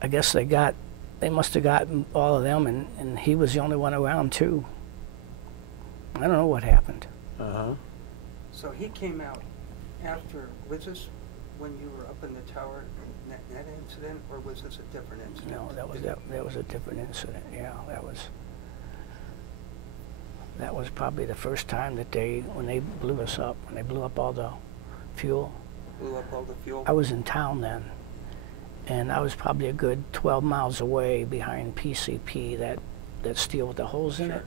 I guess they must have gotten all of them, and he was the only one around too. I don't know what happened. Uh-huh. So he came out after, was this when you were up in the tower in that incident, or was this a different incident? No, that was a different incident. Yeah, that was probably the first time that when they blew us up, when they blew up all the fuel. Blew up all the fuel? I was in town then, and I was probably a good 12 miles away behind PCP, that steel with the holes in it,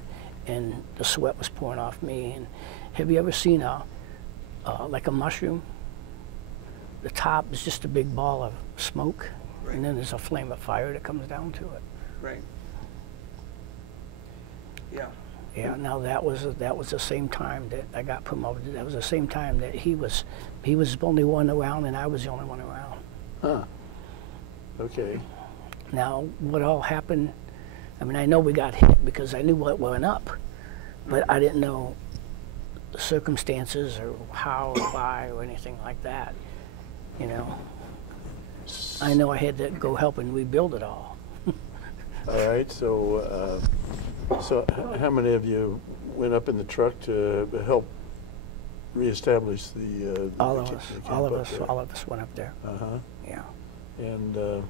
and the sweat was pouring off me. And have you ever seen like a mushroom? The top is just a big ball of smoke, right, and then there's a flame of fire that comes down to it. Right. Yeah. Yeah. Now that was the same time that I got promoted. That was the same time that he was the only one around, and I was the only one around. Huh. Okay. Now what all happened? I mean, I know we got hit because I knew what went up, but I didn't know the circumstances or how or why or anything like that. You know, I know I had to go help and rebuild it all. All right, so how many of you went up in the truck to help reestablish the all camp of us went up there. Uh-huh. Yeah. And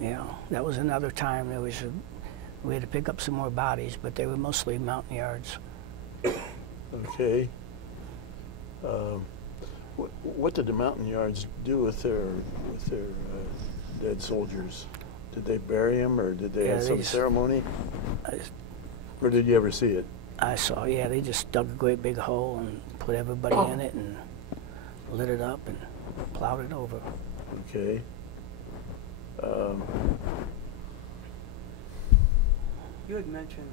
yeah, that was another time we had to pick up some more bodies, but they were mostly mountain yards. okay. What did the mountain yards do with their dead soldiers? Did they bury them, or did they have some ceremony? Or did you ever see it? I saw, yeah, they just dug a great big hole and put everybody in it and lit it up and plowed it over. Okay. You had mentioned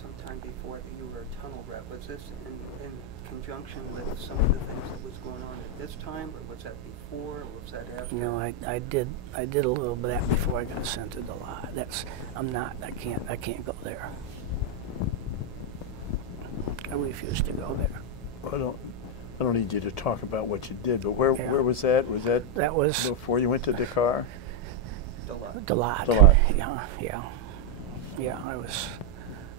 sometime before that you were a tunnel rep. Was this in conjunction with some of the things that was going on at this time, or was that before, or was that after? No, I did a little bit of that before I got sent to the lot. I can't go there. I refuse to go there. Well, I don't need you to talk about what you did, but where was that? That was before you went to Dakar? The lot. The lot. Yeah.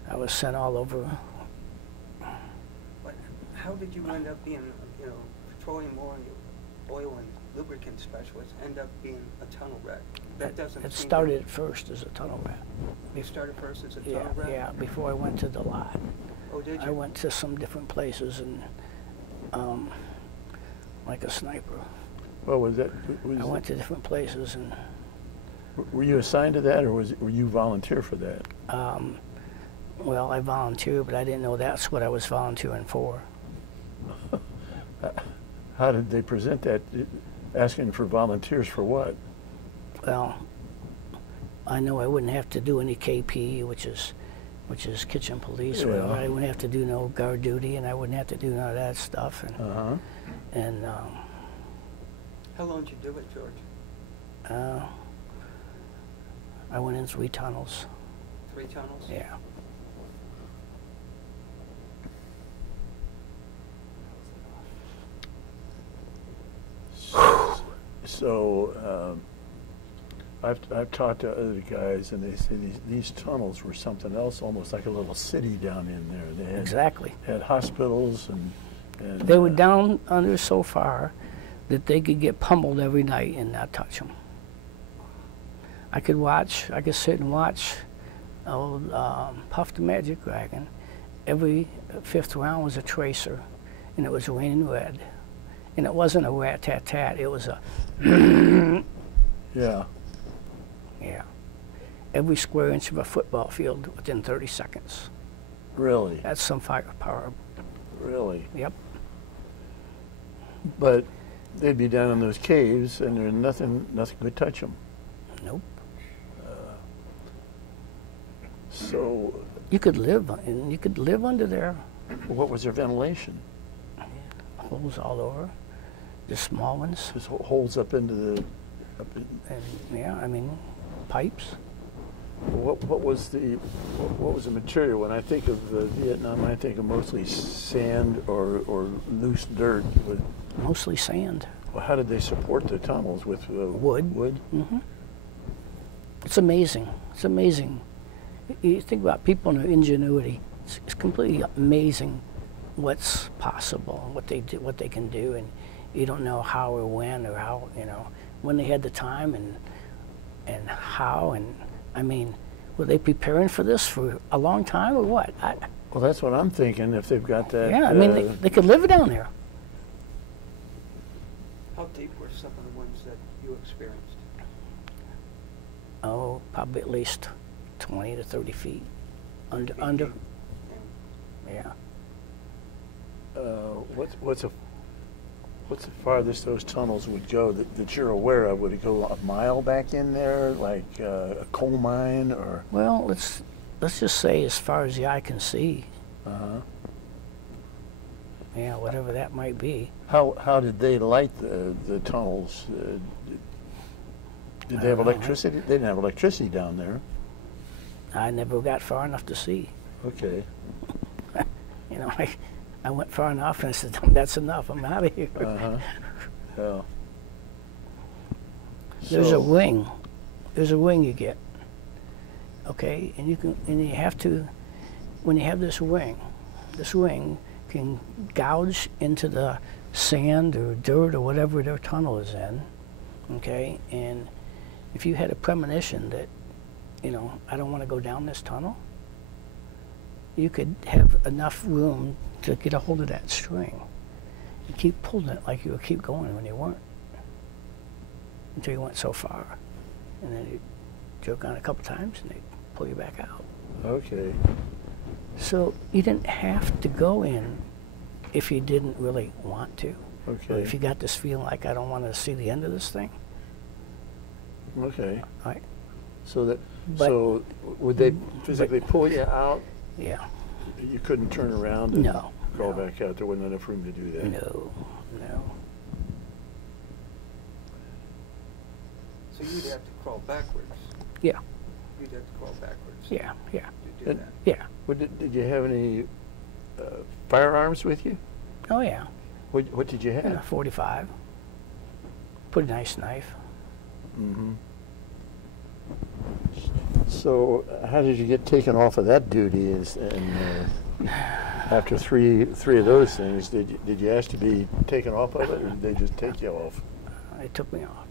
I was sent all over. But how did you end up being, petroleum oil and lubricant specialist, end up being a tunnel rat? That doesn't. It started first as a tunnel rat. You started first as a tunnel rat? Yeah, before I went to the lot. Oh, did you? I went to some different places and, like a sniper. Well, I went to different places and. Were you assigned to that, or were you volunteer for that? Well, I volunteered, but I didn't know that's what I was volunteering for. How did they present that? Asking for volunteers for what? Well, I know I wouldn't have to do any KP, which is kitchen police. Yeah. Or whatever. I wouldn't have to do no guard duty, and I wouldn't have to do none of that stuff. And how long did you do it, George? I went in 3 tunnels. 3 tunnels? Yeah. So I've talked to other guys, and they say these tunnels were something else, almost like a little city down in there. They had, had hospitals and they were down under so far that they could get pummeled every night and not touch them. I could sit and watch old Puff the Magic Dragon. Every 5th round was a tracer, and it was raining red. And it wasn't a rat-tat-tat, it was a yeah. Yeah. Every square inch of a football field within 30 seconds. Really? That's some firepower. Really? Yep. But they'd be down in those caves, and there's nothing could touch them. Nope. So you could live under there. What was their ventilation? Holes all over, just small ones. Just holes up into the. And pipes. What was the material? When I think of Vietnam, I think of mostly sand or loose dirt. Mostly sand. Well, how did they support the tunnels with wood? Wood. Mm-hmm. It's amazing. It's amazing. You think about people and their ingenuity. It's completely amazing what's possible, what they do, what they can do, and you don't know how or when or how, you know, when they had the time and how, and I mean, were they preparing for this for a long time or what? Well, that's what I'm thinking. If they've got that. Yeah, I mean, they could live down there. How deep were some of the ones that you experienced? Oh, probably at least 20 to 30 feet. Under. And Yeah. What's the farthest those tunnels would go that you're aware of? Would it go a mile back in there, like a coal mine, or? Well, let's just say as far as the eye can see. Uh-huh. Yeah, whatever that might be. How did they light the tunnels? Did they have electricity? They didn't have electricity down there. I never got far enough to see. Okay. You know, I went far enough and I said, that's enough, I'm out of here. Uh-huh. Yeah. There's So- a wing. There's a wing you get. Okay, and you have to, when you have this wing can gouge into the sand or dirt or whatever their tunnel is in. Okay, and if you had a premonition that, you know, I don't want to go down this tunnel, you could have enough room to get a hold of that string and keep pulling it like you would keep going when you weren't, until you went so far, and then you jerk on it a couple times and they pull you back out. Okay. So you didn't have to go in if you didn't really want to. Okay. Or if you got this feeling like, I don't want to see the end of this thing. Okay. Right? So But- would they physically pull you out? Yeah. You couldn't turn around and No. crawl back out. There wasn't enough room to do that. No. so you'd have to crawl backwards. Yeah. You'd have to crawl backwards. Yeah. Yeah. To do And- that. Yeah. Did you have any firearms with you? Oh yeah. What did you have? And a 45. Pretty nice knife. Mm-hmm. So how did you get taken off of that duty? After three of those things, did you ask to be taken off of it, or did they just take you off? They took me off.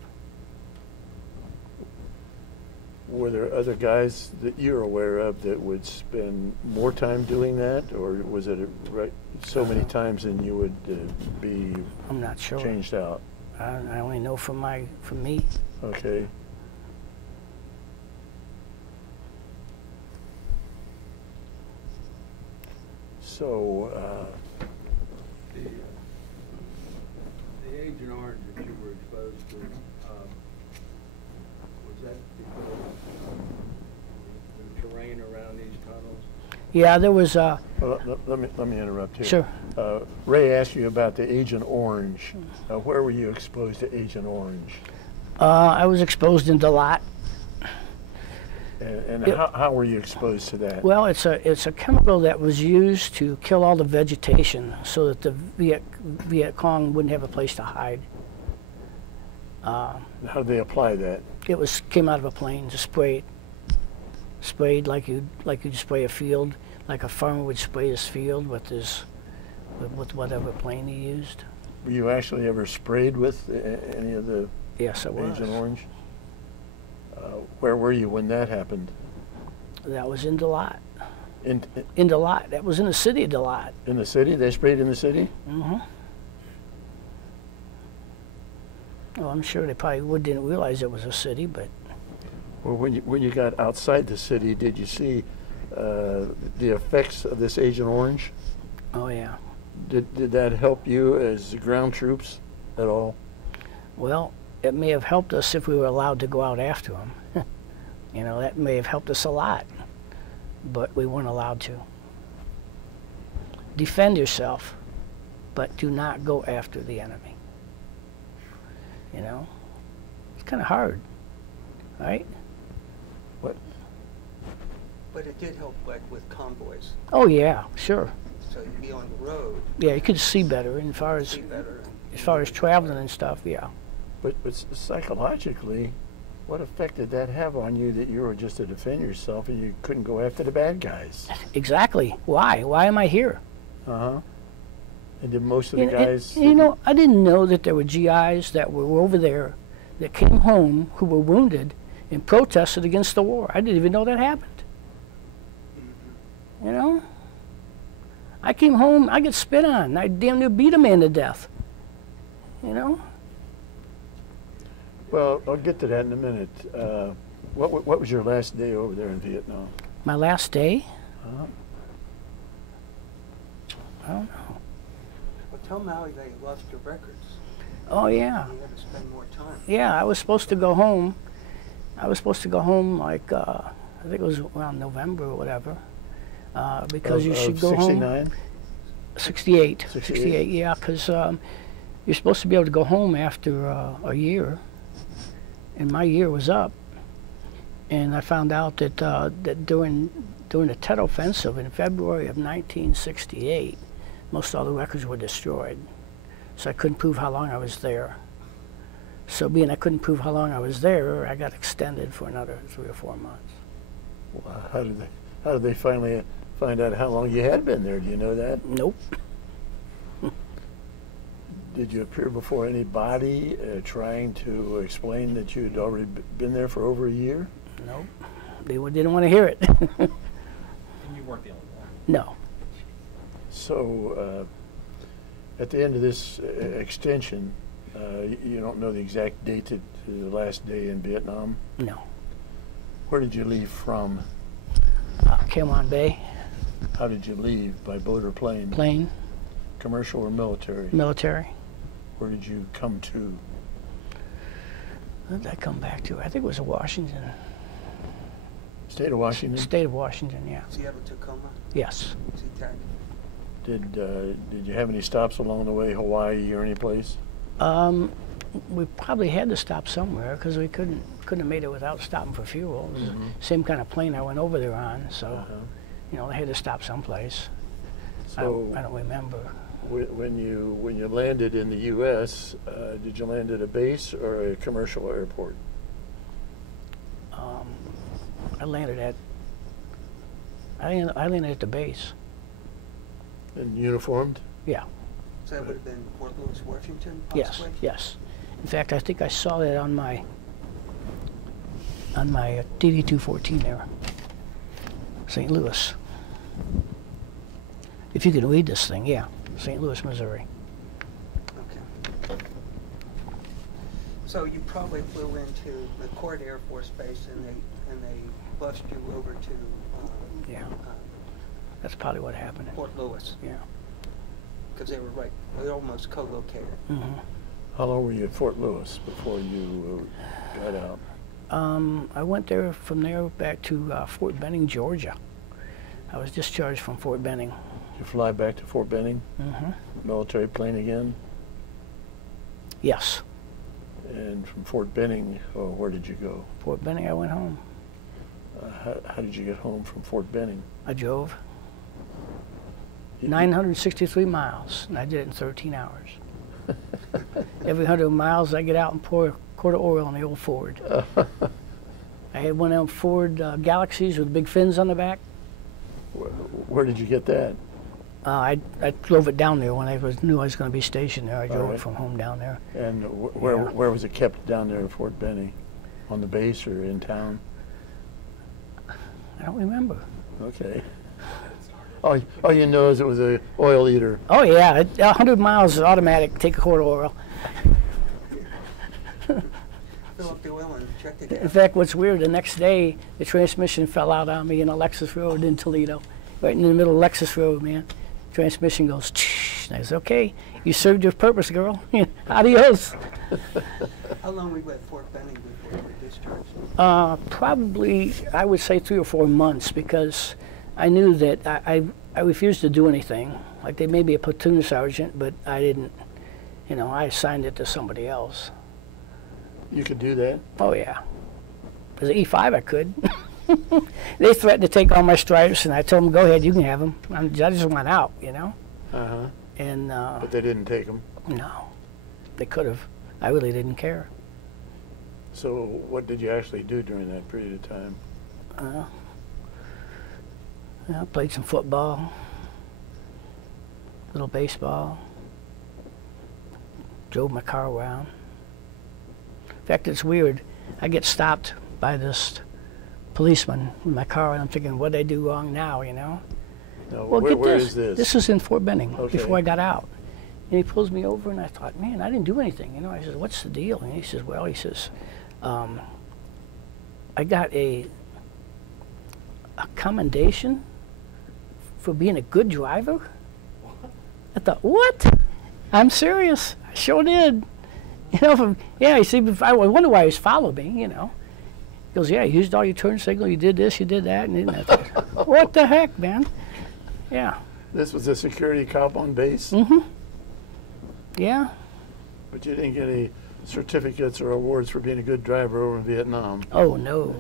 Were there other guys that you're aware of that would spend more time doing that, or was it so many times and you would be I'm not sure. changed out? I only know from me. Okay. So, the Agent Orange that you were exposed to, was that because of the terrain around these tunnels? Yeah, there was well, let me interrupt here. Sure. Ray asked you about the Agent Orange. Where were you exposed to Agent Orange? I was exposed in Delat. And how were you exposed to that? Well, it's a chemical that was used to kill all the vegetation so that the Viet Cong wouldn't have a place to hide. How did they apply that? It came out of a plane, just sprayed like you'd spray a field, like a farmer would spray his field with whatever plane he used. Were you actually ever sprayed with any of the Yes, I was. Agent Orange? Where were you when that happened? That was in Delat. In Delat. That was in the city of Delat. the city? They sprayed in the city? Mm-hmm. Well, I'm sure they probably didn't realize it was a city, but Well, when you got outside the city, did you see the effects of this Agent Orange? oh yeah. Did that help you as ground troops at all? Well, it may have helped us if we were allowed to go out after them. You know, that may have helped us a lot, but we weren't allowed to. Defend yourself, but do not go after the enemy. You know, it's kind of hard, right? What? But it did help, like, with convoys. Oh yeah, sure. So you'd be on the road, Yeah, you could see better as far see better. as far as traveling and stuff. Yeah. But psychologically, what effect did that have on you that you were just to defend yourself and you couldn't go after the bad guys? Exactly. Why? Why am I here? Uh-huh. And did most of the guys... You know, I didn't know that there were GIs that were over there that came home who were wounded and protested against the war. I didn't even know that happened. You know? I came home, I get spit on. I damn near beat a man to death. You know? Well, I'll get to that in a minute. What was your last day over there in Vietnam? My last day? Uh-huh. I don't know. Well, tell Maui that you lost your records. Oh, yeah. You had to spend more time. Yeah, I was supposed to go home. I was supposed to go home like, I think it was around November or whatever. Because you should go 69? home. 68. 68, yeah, because you're supposed to be able to go home after a year. And my year was up. And I found out that, that during the Tet Offensive in February of 1968, most all the records were destroyed. So I couldn't prove how long I was there. So being I couldn't prove how long I was there, I got extended for another 3 or 4 months. Well, how did they finally find out how long you had been there? Do you know that? Nope. Did you appear before anybody trying to explain that you had already been there for over a year? Nope. They didn't want to hear it. And you weren't the only one. No. So at the end of this extension, you don't know the exact date to the last day in Vietnam? No. Where did you leave from? Cameron Bay. How did you leave? By boat or plane? Plane. Commercial or military? Military. Where did you come to? What did I come back to? I think it was Washington. State of Washington? State of Washington, yeah. Seattle, Tacoma, Yes. SeaTac. Did you have any stops along the way, Hawaii or any place? We probably had to stop somewhere because we couldn't have made it without stopping for fuel. It was the same kind of plane I went over there on, so you know, they had to stop someplace. So I don't remember. when you landed in the U.S., did you land at a base or a commercial airport? I landed at the base. And uniformed? Yeah. So that would have been Fort Lewis, Washington, Yes. possibly? Yes. In fact, I think I saw that on my DD-214 there. St. Louis. If you can read this thing, yeah. St. Louis, Missouri. Okay. So you probably flew into the Court Air Force Base and they bussed you over to Yeah. That's probably what happened. Fort Lewis, Yeah. because they were almost co-located. Mm-hmm. How long were you at Fort Lewis before you got out? I went there from there back to Fort Benning, Georgia. I was discharged from Fort Benning. Did you fly back to Fort Benning? Mm-hmm. Military plane again? Yes. And from Fort Benning, where did you go? Fort Benning, I went home. How did you get home from Fort Benning? I drove You- 963 miles, and I did it in 13 hours. Every 100 miles, I get out and pour a quart of oil on the old Ford. I had one of them Ford Galaxies with big fins on the back. Where did you get that? I drove it down there when I knew I was going to be stationed there. I drove right. it from home down there. And where was it kept down there at Fort Benning? On the base or in town? I don't remember. Okay. All you know is it was a oil eater. Oh yeah, 100 miles is automatic. Take a quart of oil. Fill up the oil and check the In gas. fact, what's weird, the next day, the transmission fell out on me in Alexis Road in Toledo. Right in the middle of Alexis Road, man. Transmission goes, "Shh." And I said, okay, you served your purpose, girl. Adios. How long were you at Fort Benning before you were discharged? Probably, I would say 3 or 4 months, because I knew that I refused to do anything. Like they made me a platoon sergeant, but I didn't, you know, I assigned it to somebody else. You could do that? Oh yeah. As an E5 I could. They threatened to take all my stripes, and I told them, go ahead, you can have them. I just went out, you know. Uh-huh. And But they didn't take them. no, they could have. I really didn't care. So what did you actually do during that period of time? I played some football. little baseball. Drove my car around. In fact, it's weird. I get stopped by this policeman in my car, and I'm thinking, what did I do wrong now, you know? Now, Well, where is this? This is in Fort Benning, Okay. before I got out. And he pulls me over, and I thought, man, I didn't do anything. You know, I said, what's the deal? And he says, well, he says, I got a commendation for being a good driver. I thought, what? I'm serious. I sure did. You know, yeah, you see, I wonder why he's following me, you know. He goes, yeah, you used all your turn signal, you did this, you did that, and I thought, what the heck, man? Yeah. This was a security cop on base? Mm-hmm. Yeah. But you didn't get any certificates or awards for being a good driver over in Vietnam? Oh, no.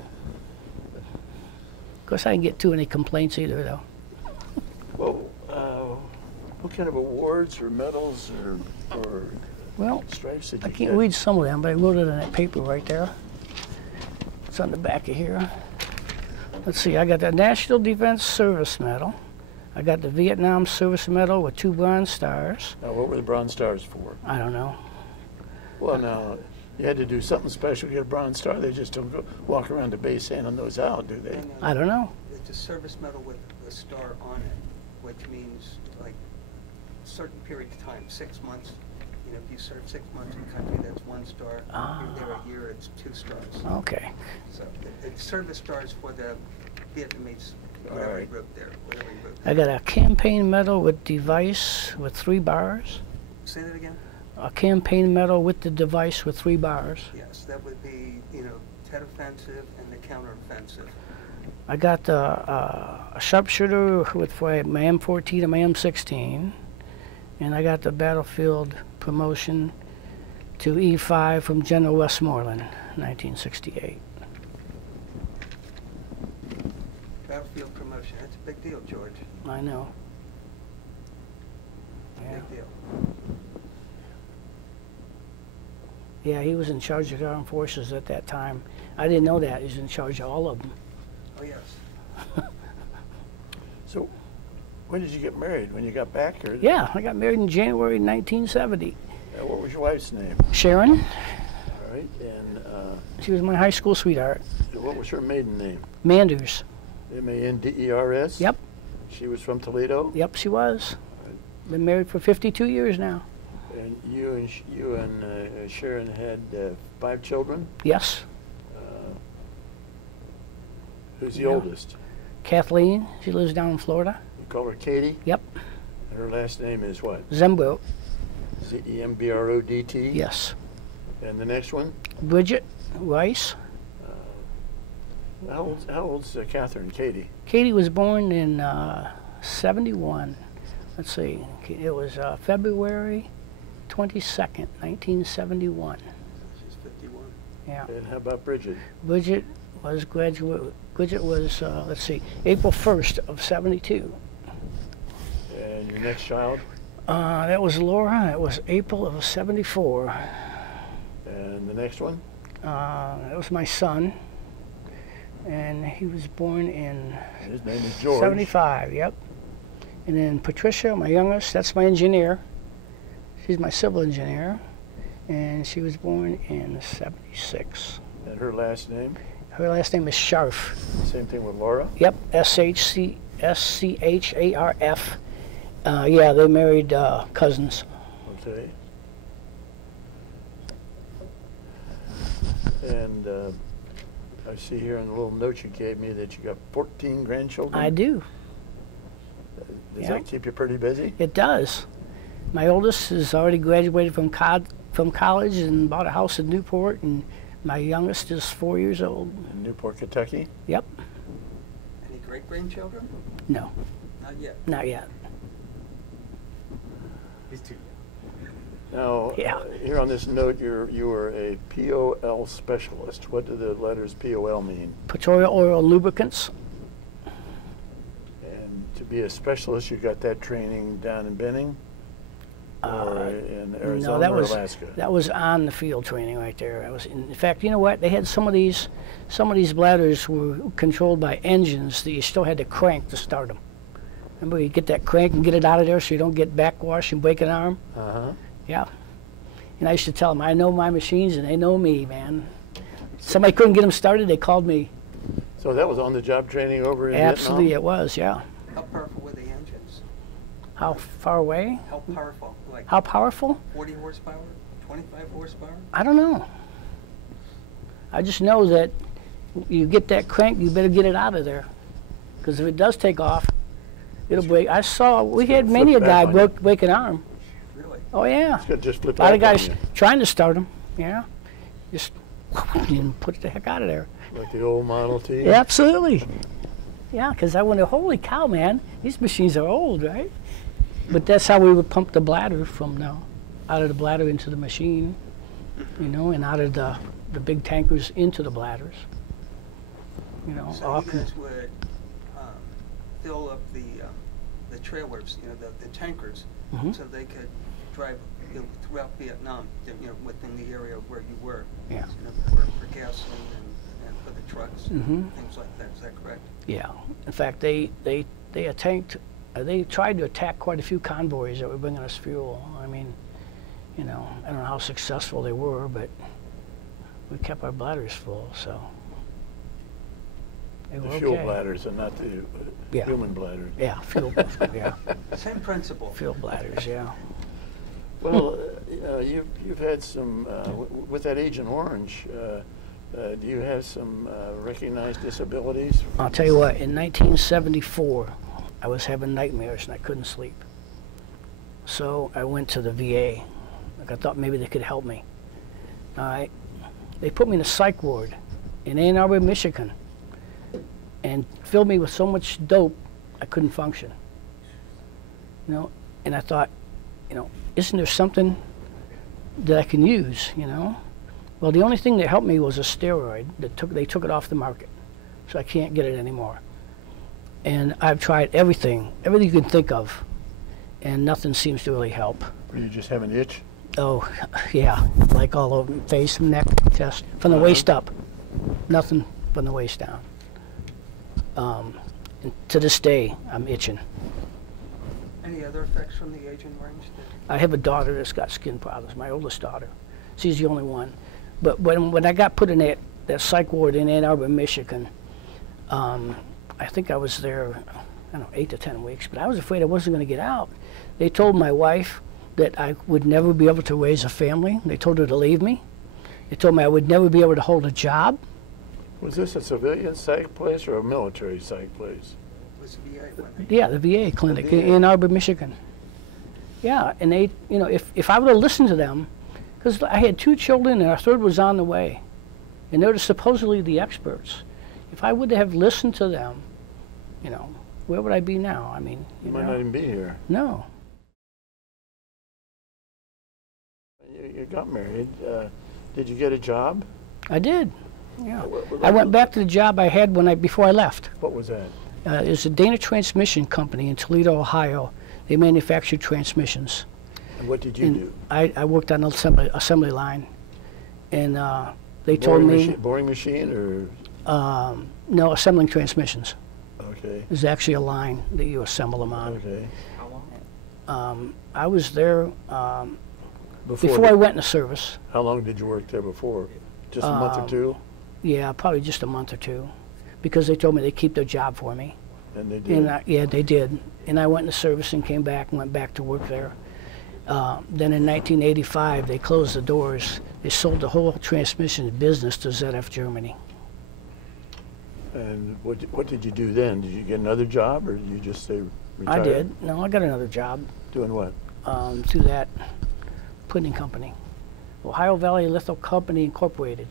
Of course, I didn't get too many complaints either, though. Well, what kind of awards or medals or Well, stripes did I you can't get? read some of them, but I wrote it on that paper right there. It's on the back of here. Let's see, I got the National Defense Service Medal. I got the Vietnam Service Medal with 2 Bronze Stars. Now, what were the Bronze Stars for? I don't know. Well, now, you had to do something special to get a Bronze Star. They just don't go walk around the base handing those out, do they? I don't know. It's a service medal with a star on it, which means like a certain period of time, 6 months. You know, if you serve 6 months in country, that's 1 star. Ah. If you're there a year, it's 2 stars. Okay. So it's service stars for the Vietnamese, whatever Alright. he wrote there. Whatever he wrote I there. got a campaign medal with device with 3 bars. Say that again? A campaign medal with the device with 3 bars. Yes, that would be, you know, Tet Offensive and the counteroffensive. I got a Sharpshooter with for my M14 and my M16. And I got the battlefield promotion to E5 from General Westmoreland, 1968. Battlefield promotion. That's a big deal, George. I know. Yeah. Big deal. Yeah, he was in charge of the armed forces at that time. I didn't know that. He was in charge of all of them. Oh, yes. So, when did you get married? When you got back? Or Yeah, I got married in January 1970. What was your wife's name? Sharon, All right. And she was my high school sweetheart. what was her maiden name? Manders. Manders? Yep, She was from Toledo? yep, she was. Been married for 52 years now. And you and Sharon had 5 children? Yes. Who's the Yeah. oldest? Kathleen, she lives down in Florida. You call her Katie? Yep. And her last name is what? Zembro. Zembrodt? Yes. And the next one? Bridget Rice. How old's Catherine? Katie? Katie was born in 71. Let's see. It was February 22nd, 1971. She's 51. Yeah. And how about Bridget? Bridget was let's see, April 1st of 72. And your next child? That was Laura. It was April of 74. And the next one? That was my son. And he was born in His name is George. 75, yep. And then Patricia, my youngest, that's my engineer. She's my civil engineer. And she was born in 76. And her last name? Her last name is Scharf. Same thing with Laura? Yep, Schcharf. Yeah, they married cousins. Okay. And I see here in the little note you gave me that you got 14 grandchildren. I do. Does Yep. that keep you pretty busy? It does. My oldest has already graduated from college and bought a house in Newport, and my youngest is 4 years old. In Newport, Kentucky? Yep. Any great-grandchildren? No, Not yet. not yet. He's too young. Now, Yeah. here on this note, you were a POL specialist. What do the letters POL mean? Petroleum oil lubricants. And to be a specialist, you got that training down in Benning? Or in Arizona No, that or was Alaska? that was on the field training right there. That was in fact, you know what? They had some of these bladders were controlled by engines that you still had to crank to start them. Remember, you get that crank and get it out of there so you don't get backwash and break an arm? Uh-huh. Yeah. And I used to tell them, I know my machines and they know me, man. Somebody couldn't get them started, they called me. So that was on-the-job training over in Absolutely, Vietnam? it was, yeah. How powerful were the engines? How far away? How powerful? Like How powerful? 40 horsepower? 25 horsepower? I don't know. I just know that you get that crank, you better get it out of there. Because if it does take off, it'll break. I saw, we had many a guy break an arm. Really? Oh, yeah. It's gonna just flip A lot of back on guys you, trying to start them, yeah. Just put the heck out of there. like the old Model T. Yeah, absolutely. Yeah, because I wonder, holy cow, man, these machines are old, right? But that's how we would pump the bladder from out of the bladder into the machine, you know, and out of the big tankers into the bladders. You know, So all you guys would fill up the trailers, you know, the tankers, so they could drive, you know, throughout Vietnam, you know, within the area where you were. Yeah. You know, for gasoline and for the trucks, things like that. Is that correct? Yeah. In fact, they attacked. They tried to attack quite a few convoys that were bringing us fuel. I mean, you know, I don't know how successful they were, but we kept our bladders full, so they were The fuel okay. bladders and not the Yeah. human bladders. Yeah, fuel. Yeah, Same principle. fuel bladders. Yeah. Well, you've had some, with that Agent Orange, do you have some recognized disabilities? I'll tell you what. In 1974, I was having nightmares and I couldn't sleep. So I went to the VA. Like I thought maybe they could help me. All right. They put me in a psych ward in Ann Arbor, Michigan, and filled me with so much dope I couldn't function. You know, and I thought, you know, isn't there something that I can use? You know, well, the only thing that helped me was a steroid. They took it off the market, so I can't get it anymore. And I've tried everything you can think of, and nothing seems to really help. Or you just have an itch? Oh, yeah, like all over face, neck, chest, from the waist up. Nothing from the waist down. And to this day, I'm itching. Any other effects from the Agent Orange? I have a daughter that's got skin problems, my oldest daughter. She's the only one. But when I got put in that psych ward in Ann Arbor, Michigan, I think I was there, I don't know, 8 to 10 weeks, but I was afraid I wasn't going to get out. They told my wife that I would never be able to raise a family. They told her to leave me. They told me I would never be able to hold a job. Was this a civilian psych place or a military psych place? Was VA when Yeah, the VA clinic VA. in Ann Arbor, Michigan. Yeah, and they, you know, if I would have listened to them, because I had 2 children and our third was on the way, and they're supposedly the experts. If I would have listened to them, you know, where would I be now? I mean, You might not even be here. No. You got married. Did you get a job? I did. Yeah. What I went back to the job I had before I left. What was that? It was a Dana Transmission Company in Toledo, Ohio. They manufactured transmissions. And what did you And do? I worked on the assembly line, and they told me Boring machine or? no, assembling transmissions. Okay. There's actually a line that you assemble them on. Okay. How long? I was there before I went in the service. How long did you work there before? Just a month or two? Yeah, probably just a month or two, because they told me they'd keep their job for me. And they did. And yeah, they did. And I went in the service and came back and went back to work there. Then in 1985, they closed the doors. They sold the whole transmission business to ZF Germany. And what did you do then? Did you get another job, or did you just stay retired? I did. No, I got another job Doing what? through that printing company, Ohio Valley Litho Company Incorporated.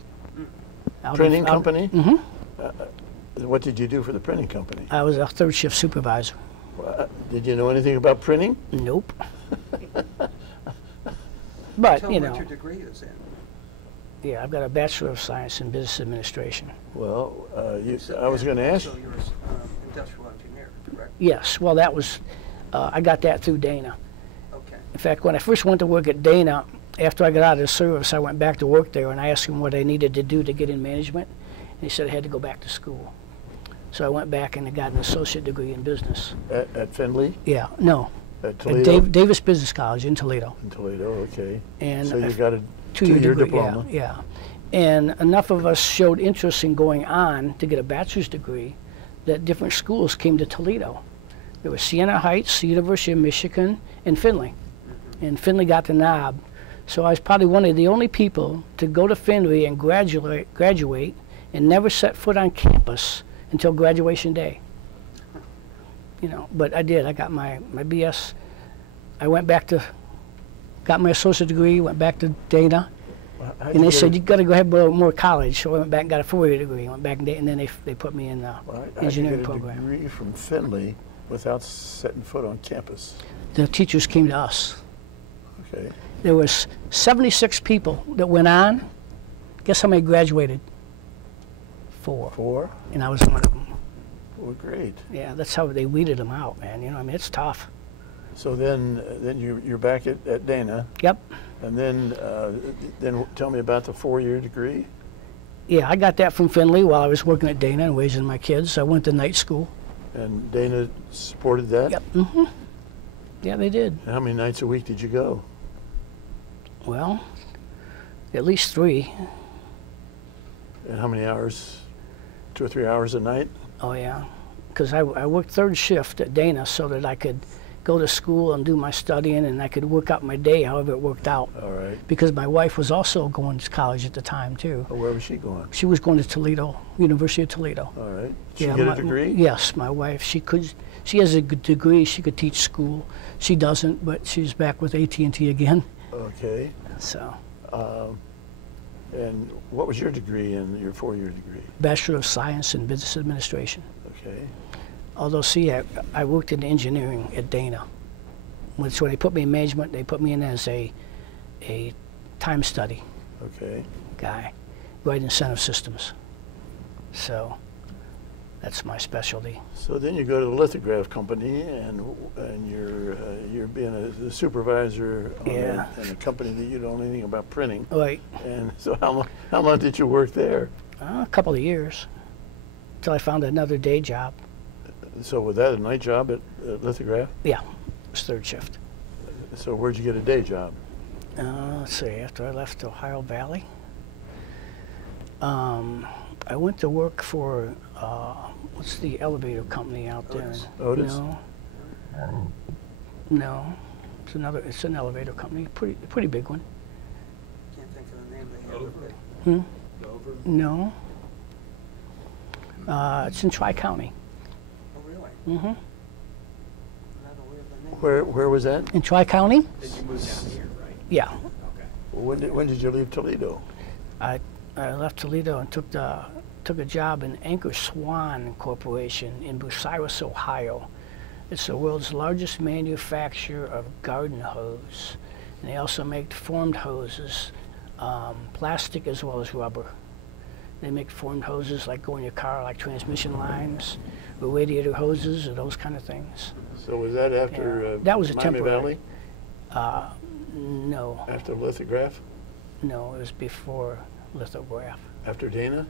Printing company? Mm-hmm. What did you do for the printing company? I was a third shift supervisor. Did you know anything about printing? Nope. But, Tell you what know, your degree is in. yeah, I've got a Bachelor of Science in Business Administration. Well, I was going to ask. So you're an industrial engineer, correct? Yes, well, that was, I got that through Dana. Okay. In fact, when I first went to work at Dana, after I got out of the service, I went back to work there and I asked him what I needed to do to get in management. And he said I had to go back to school. So I went back and I got an associate degree in business. At Findlay? Yeah, no. At Toledo? Davis Business College in Toledo. In Toledo, okay. And so you got a two-year degree, diploma? Yeah. And enough of us showed interest in going on to get a bachelor's degree that different schools came to Toledo. There was Siena Heights, the University of Michigan, and Findlay. And Findlay got the nod. So I was probably one of the only people to go to Findlay and graduate and never set foot on campus until graduation day. You know, but I did. I got my BS. I went back to, got my associate degree, went back to Dana. And they said, you got to go ahead and more college. So I went back and got a 4-year degree. Went back and then they put me in the engineering program. I get a degree from Findlay without setting foot on campus. The teachers came to us. Okay. There was 76 people that went on. Guess how many graduated? 4. 4? And I was one of them. Well, great. Yeah, that's how they weeded them out, man. You know, I mean, it's tough. So then you're back at Dana. Yep. And then tell me about the 4-year degree. Yeah, I got that from Findlay while I was working at Dana and raising my kids. I went to night school. And Dana supported that? Yep. Mm-hmm. Yeah, they did. And how many nights a week did you go? Well, at least 3. And how many hours? 2 or 3 hours a night? Oh, yeah. Because I worked 3rd shift at Dana so that I could go to school and do my studying, and I could work out my day however it worked out. All right. Because my wife was also going to college at the time, too. Oh, where was she going? She was going to Toledo, University of Toledo. All right. Did she get a degree? Yes, my wife. She has a good degree. She could teach school. She doesn't, but she's back with AT&T again. Okay. So. And what was your degree in your 4-year degree? Bachelor of Science in Business Administration. Okay. Although, see, I worked in engineering at Dana. So when they put me in management, they put me in as a time study guy, right incentive systems. So that's my specialty. So then you go to the lithograph company, and you're being a supervisor in a company that you don't know anything about printing. Right. And so how long did you work there? A couple of years, until I found another day job. So was that a night job at lithograph? Yeah, it was 3rd shift. So where'd you get a day job? Let's see, after I left Ohio Valley, I went to work for, what's the elevator company out there? Otis? No. It's an elevator company, pretty big one. Can't think of the name they have. Dover? No. It's in Tri-County. Oh, really? Mm-hmm. I'm not aware of the name. Where was that? In Tri-County? Did you move down here, right? Yeah. Okay. When did you leave Toledo? I left Toledo and took a job in Anchor Swan Corporation in Bucyrus, Ohio. It's the world's largest manufacturer of garden hose. And they also make formed hoses, plastic as well as rubber. They make formed hoses like go in your car, like transmission lines, or radiator hoses, or those kind of things. So was that after that was a Miami temporary. Valley? No. After lithograph? No, it was before lithograph. After Dana?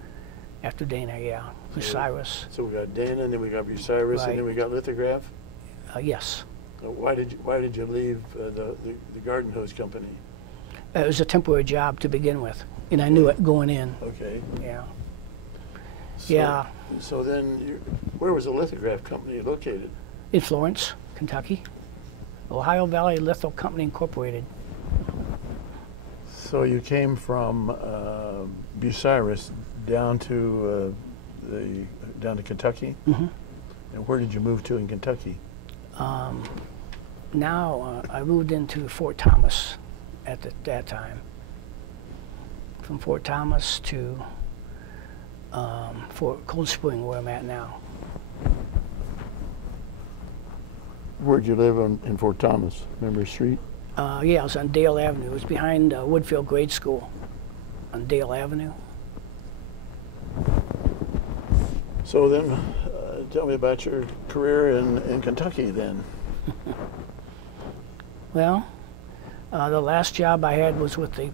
After Dana, yeah. Bucyrus. So we got Dana, and then we got Bucyrus, Right. and then we got lithograph? Yes. Why did you leave the garden hose company? It was a temporary job to begin with, and I knew it going in. Okay. Yeah. So, Yeah. So then, where was the lithograph company located? In Florence, Kentucky. Ohio Valley Litho Company Incorporated. So you came from Bucyrus down to Kentucky? Mm-hmm. And where did you move to in Kentucky? Now I moved into Fort Thomas at that time. From Fort Thomas to Fort Cold Spring, where I'm at now. Where'd you live in Fort Thomas? Remember street? Yeah, I was on Dale Avenue. It was behind Woodfield Grade School on Dale Avenue. So then, tell me about your career in Kentucky then. Well, the last job I had was with the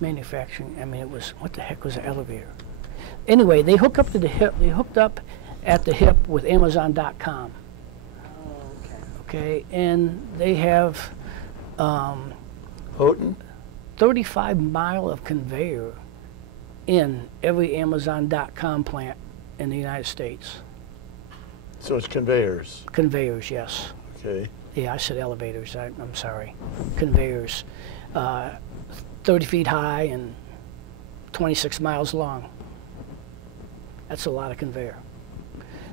manufacturing. I mean, it was, what the heck was an elevator? Anyway, they hook up to the hip. They hooked up at the hip with Amazon.com. Oh, okay. Okay, and they have Houghton? 35 mile of conveyor in every Amazon.com plant in the United States. So it's conveyors. Conveyors, yes. Okay. Yeah, I said elevators. I'm sorry. Conveyors. 30 feet high and 26 miles long. That's a lot of conveyor.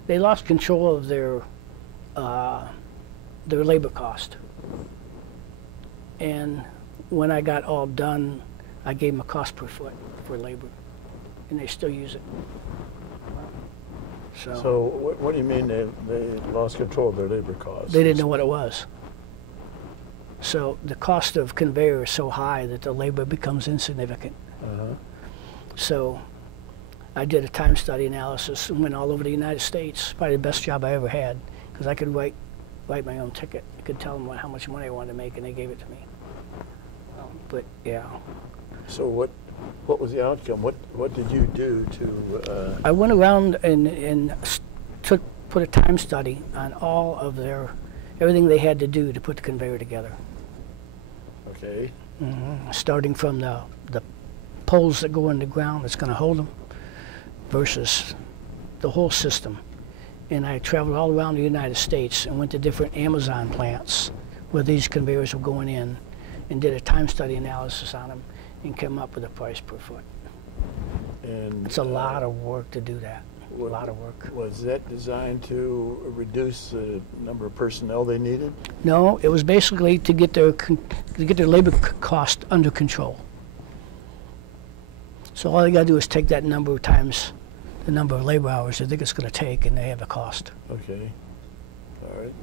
They lost control of their labor cost. And when I got all done, I gave them a cost per foot for labor, and they still use it. So what do you mean they lost control of their labor costs? They didn't know what it was. So the cost of conveyor is so high that the labor becomes insignificant. So I did a time study analysis and went all over the United States. Probably the best job I ever had, because I could write my own ticket. I could tell them how much money I wanted to make, and they gave it to me. But yeah. So what was the outcome? What did you do to? I went around and put a time study on all of everything they had to do to put the conveyor together. Okay. Starting from the poles that go in the ground that's going to hold them, versus the whole system. And I traveled all around the United States and went to different Amazon plants where these conveyors were going in, and did a time study analysis on them and came up with a price per foot. And it's a lot of work to do that. A lot of work. Was that designed to reduce the number of personnel they needed? No, it was basically to get their labor cost under control. So all they got to do is take that number times the number of labor hours they think it's going to take, and they have a cost. Okay. All right.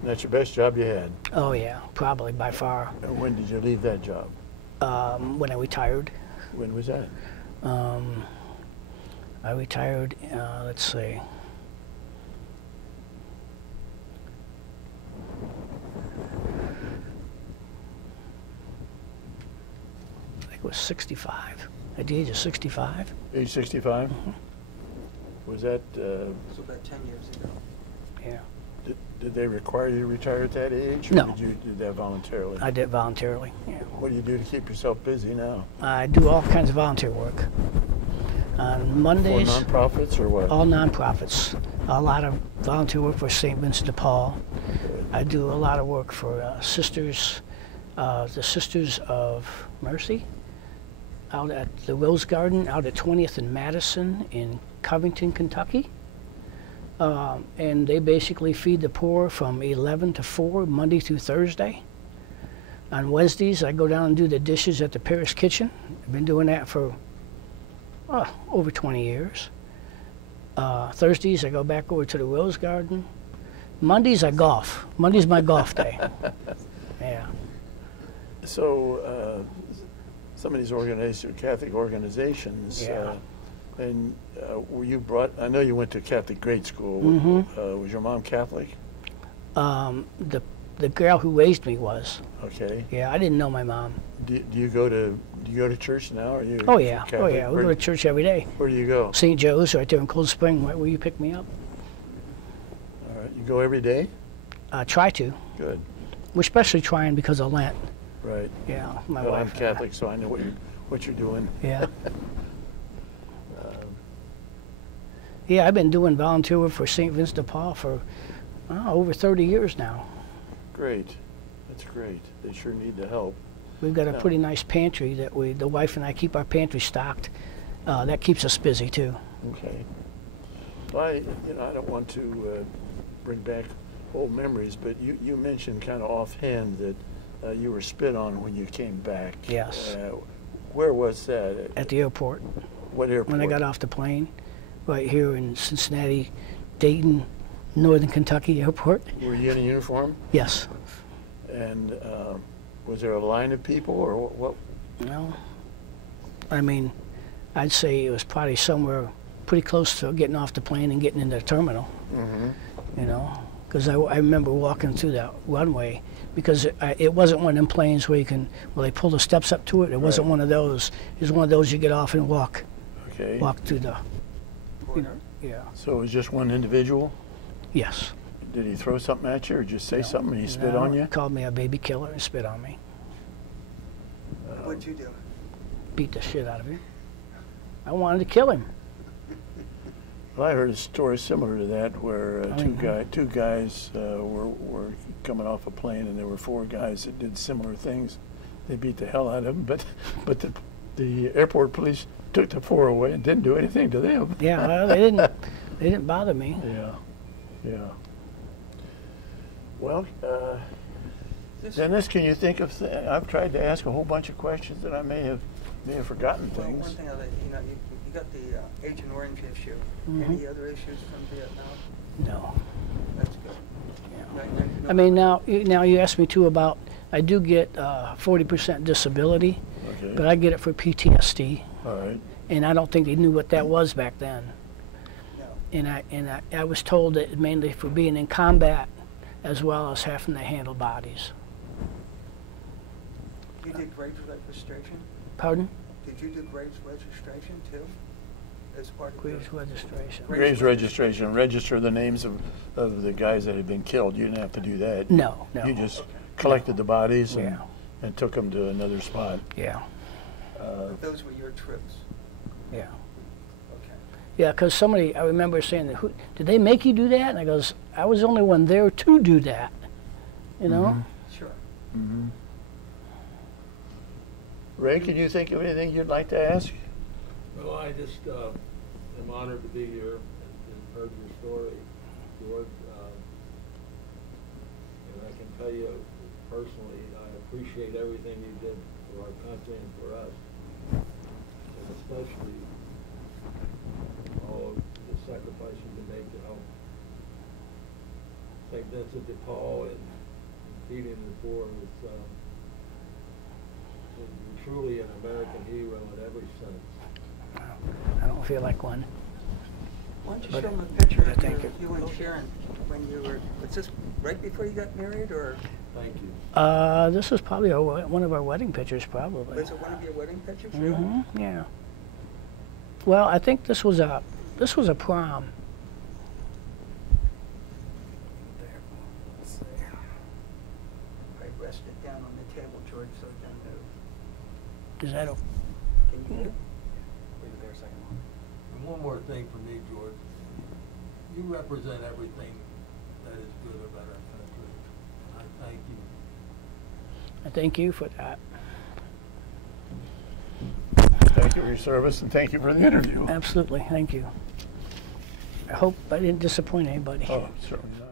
And that's your best job you had? Oh yeah, probably by far. And when did you leave that job? When I retired. When was that? I retired, let's see. I think it was 65. At the age of 65. Age 65? Was that? So about 10 years ago. Yeah. Did they require you to retire at that age? Or No. did you do that voluntarily? I did voluntarily, yeah. What do you do to keep yourself busy now? I do all kinds of volunteer work. On Mondays. For nonprofits or what? All nonprofits. A lot of volunteer work for St. Vincent de Paul. I do a lot of work for the Sisters of Mercy, out at the Rose Garden, out at 20th and Madison in Covington, Kentucky. And they basically feed the poor from 11 to 4, Monday through Thursday. On Wednesdays, I go down and do the dishes at the Parish Kitchen. I've been doing that for over 20 years. Thursdays, I go back over to the Rose Garden. Mondays, I golf. Monday's my golf day. Yeah. So some of these organizations, Catholic organizations, Yeah. and were you brought, I know you went to Catholic grade school. Was your mom Catholic? The girl who raised me was. Okay. Yeah, I didn't know my mom. Do you go to church now? Or are you Oh yeah, Catholic? oh yeah. We go to church every day. Where do you go? St. Joe's, right there in Cold Spring, right where you pick me up. All right. You go every day? Try to. Good. We're especially trying because of Lent. Right. Yeah, my Well, wife. I'm Catholic, so I know what you're doing. Yeah. Yeah, I've been doing volunteer work for St. Vincent de Paul for over 30 years now. Great. That's great. They sure need the help. We've got a pretty nice pantry that the wife and I keep our pantry stocked. That keeps us busy too. Okay. Well, I don't want to bring back old memories, but you mentioned kind of offhand that you were spit on when you came back. Yes. Where was that? At the airport. What airport? When I got off the plane, right here in Cincinnati, Dayton, Northern Kentucky Airport. Were you in a uniform? Yes. And was there a line of people, or what? No. I mean, I'd say it was probably somewhere pretty close to getting off the plane and getting into the terminal. You know, because I remember walking through that runway, because it wasn't one of them planes where they pull the steps up to it. It wasn't one of those. It was one of those you get off and walk. Okay. walked through the, you know, Corner? yeah, So it was just one individual? yes. Did he throw something at you or just say something and he spit No, on you? He called me a baby killer and spit on me. What'd you do? Beat the shit out of him. I wanted to kill him. Well, I heard a story similar to that where Oh, two guys were coming off a plane, and there were 4 guys that did similar things. They beat the hell out of them, but the airport police took the 4 away and didn't do anything to them. Yeah, well, they didn't bother me. Yeah, yeah. Well, This- Dennis, can you think of? I've tried to ask a whole bunch of questions that I may have forgotten Well, things. one thing you got the Agent Orange issue. Mhm. Any other issues from Vietnam? No. That's good. Yeah. No- I mean, now you asked me too about, I do get 40% disability, Okay. but I get it for PTSD, All right. and I don't think they knew what that was back then. No. And I was told that mainly for being in combat as well as having to handle bodies. You did Graves registration? Pardon? Did you do Graves registration too? As part of Graves your- registration. Graves registration. Register the names of the guys that had been killed. You didn't have to do that. No, no. You just collected the bodies Yeah. and took them to another spot. Yeah, Those were your trips. yeah. Okay. Yeah, because somebody, I remember saying, did they make you do that? And I goes, I was the only one there to do that, you know? Sure. Mm-hmm. Ray, can you think of anything you'd like to ask? Well, I just am honored to be here and heard your story, George. And I can tell you personally, I appreciate everything you did for our country and for us, and especially all of the sacrifices you made to help St. Vincent de Paul and feeding the poor was you're truly an American hero in every sense. I don't feel like one. Why don't you But show them a picture I of think you and Sharon when you were, was this right before you got married, or Thank you. This is probably one of our wedding pictures, probably. was it one of your wedding pictures? really? Mm-hmm, yeah. Well, I think this was a prom. Right, rest it down on the table, George, so it doesn't move. Is that Can you hear? Wait there a second. And one more thing for me, George. You represent everything that is good about our country. And I thank you. I thank you for that. Thank you for your service and thank you for the interview. Absolutely, thank you. I hope I didn't disappoint anybody. Oh, certainly not.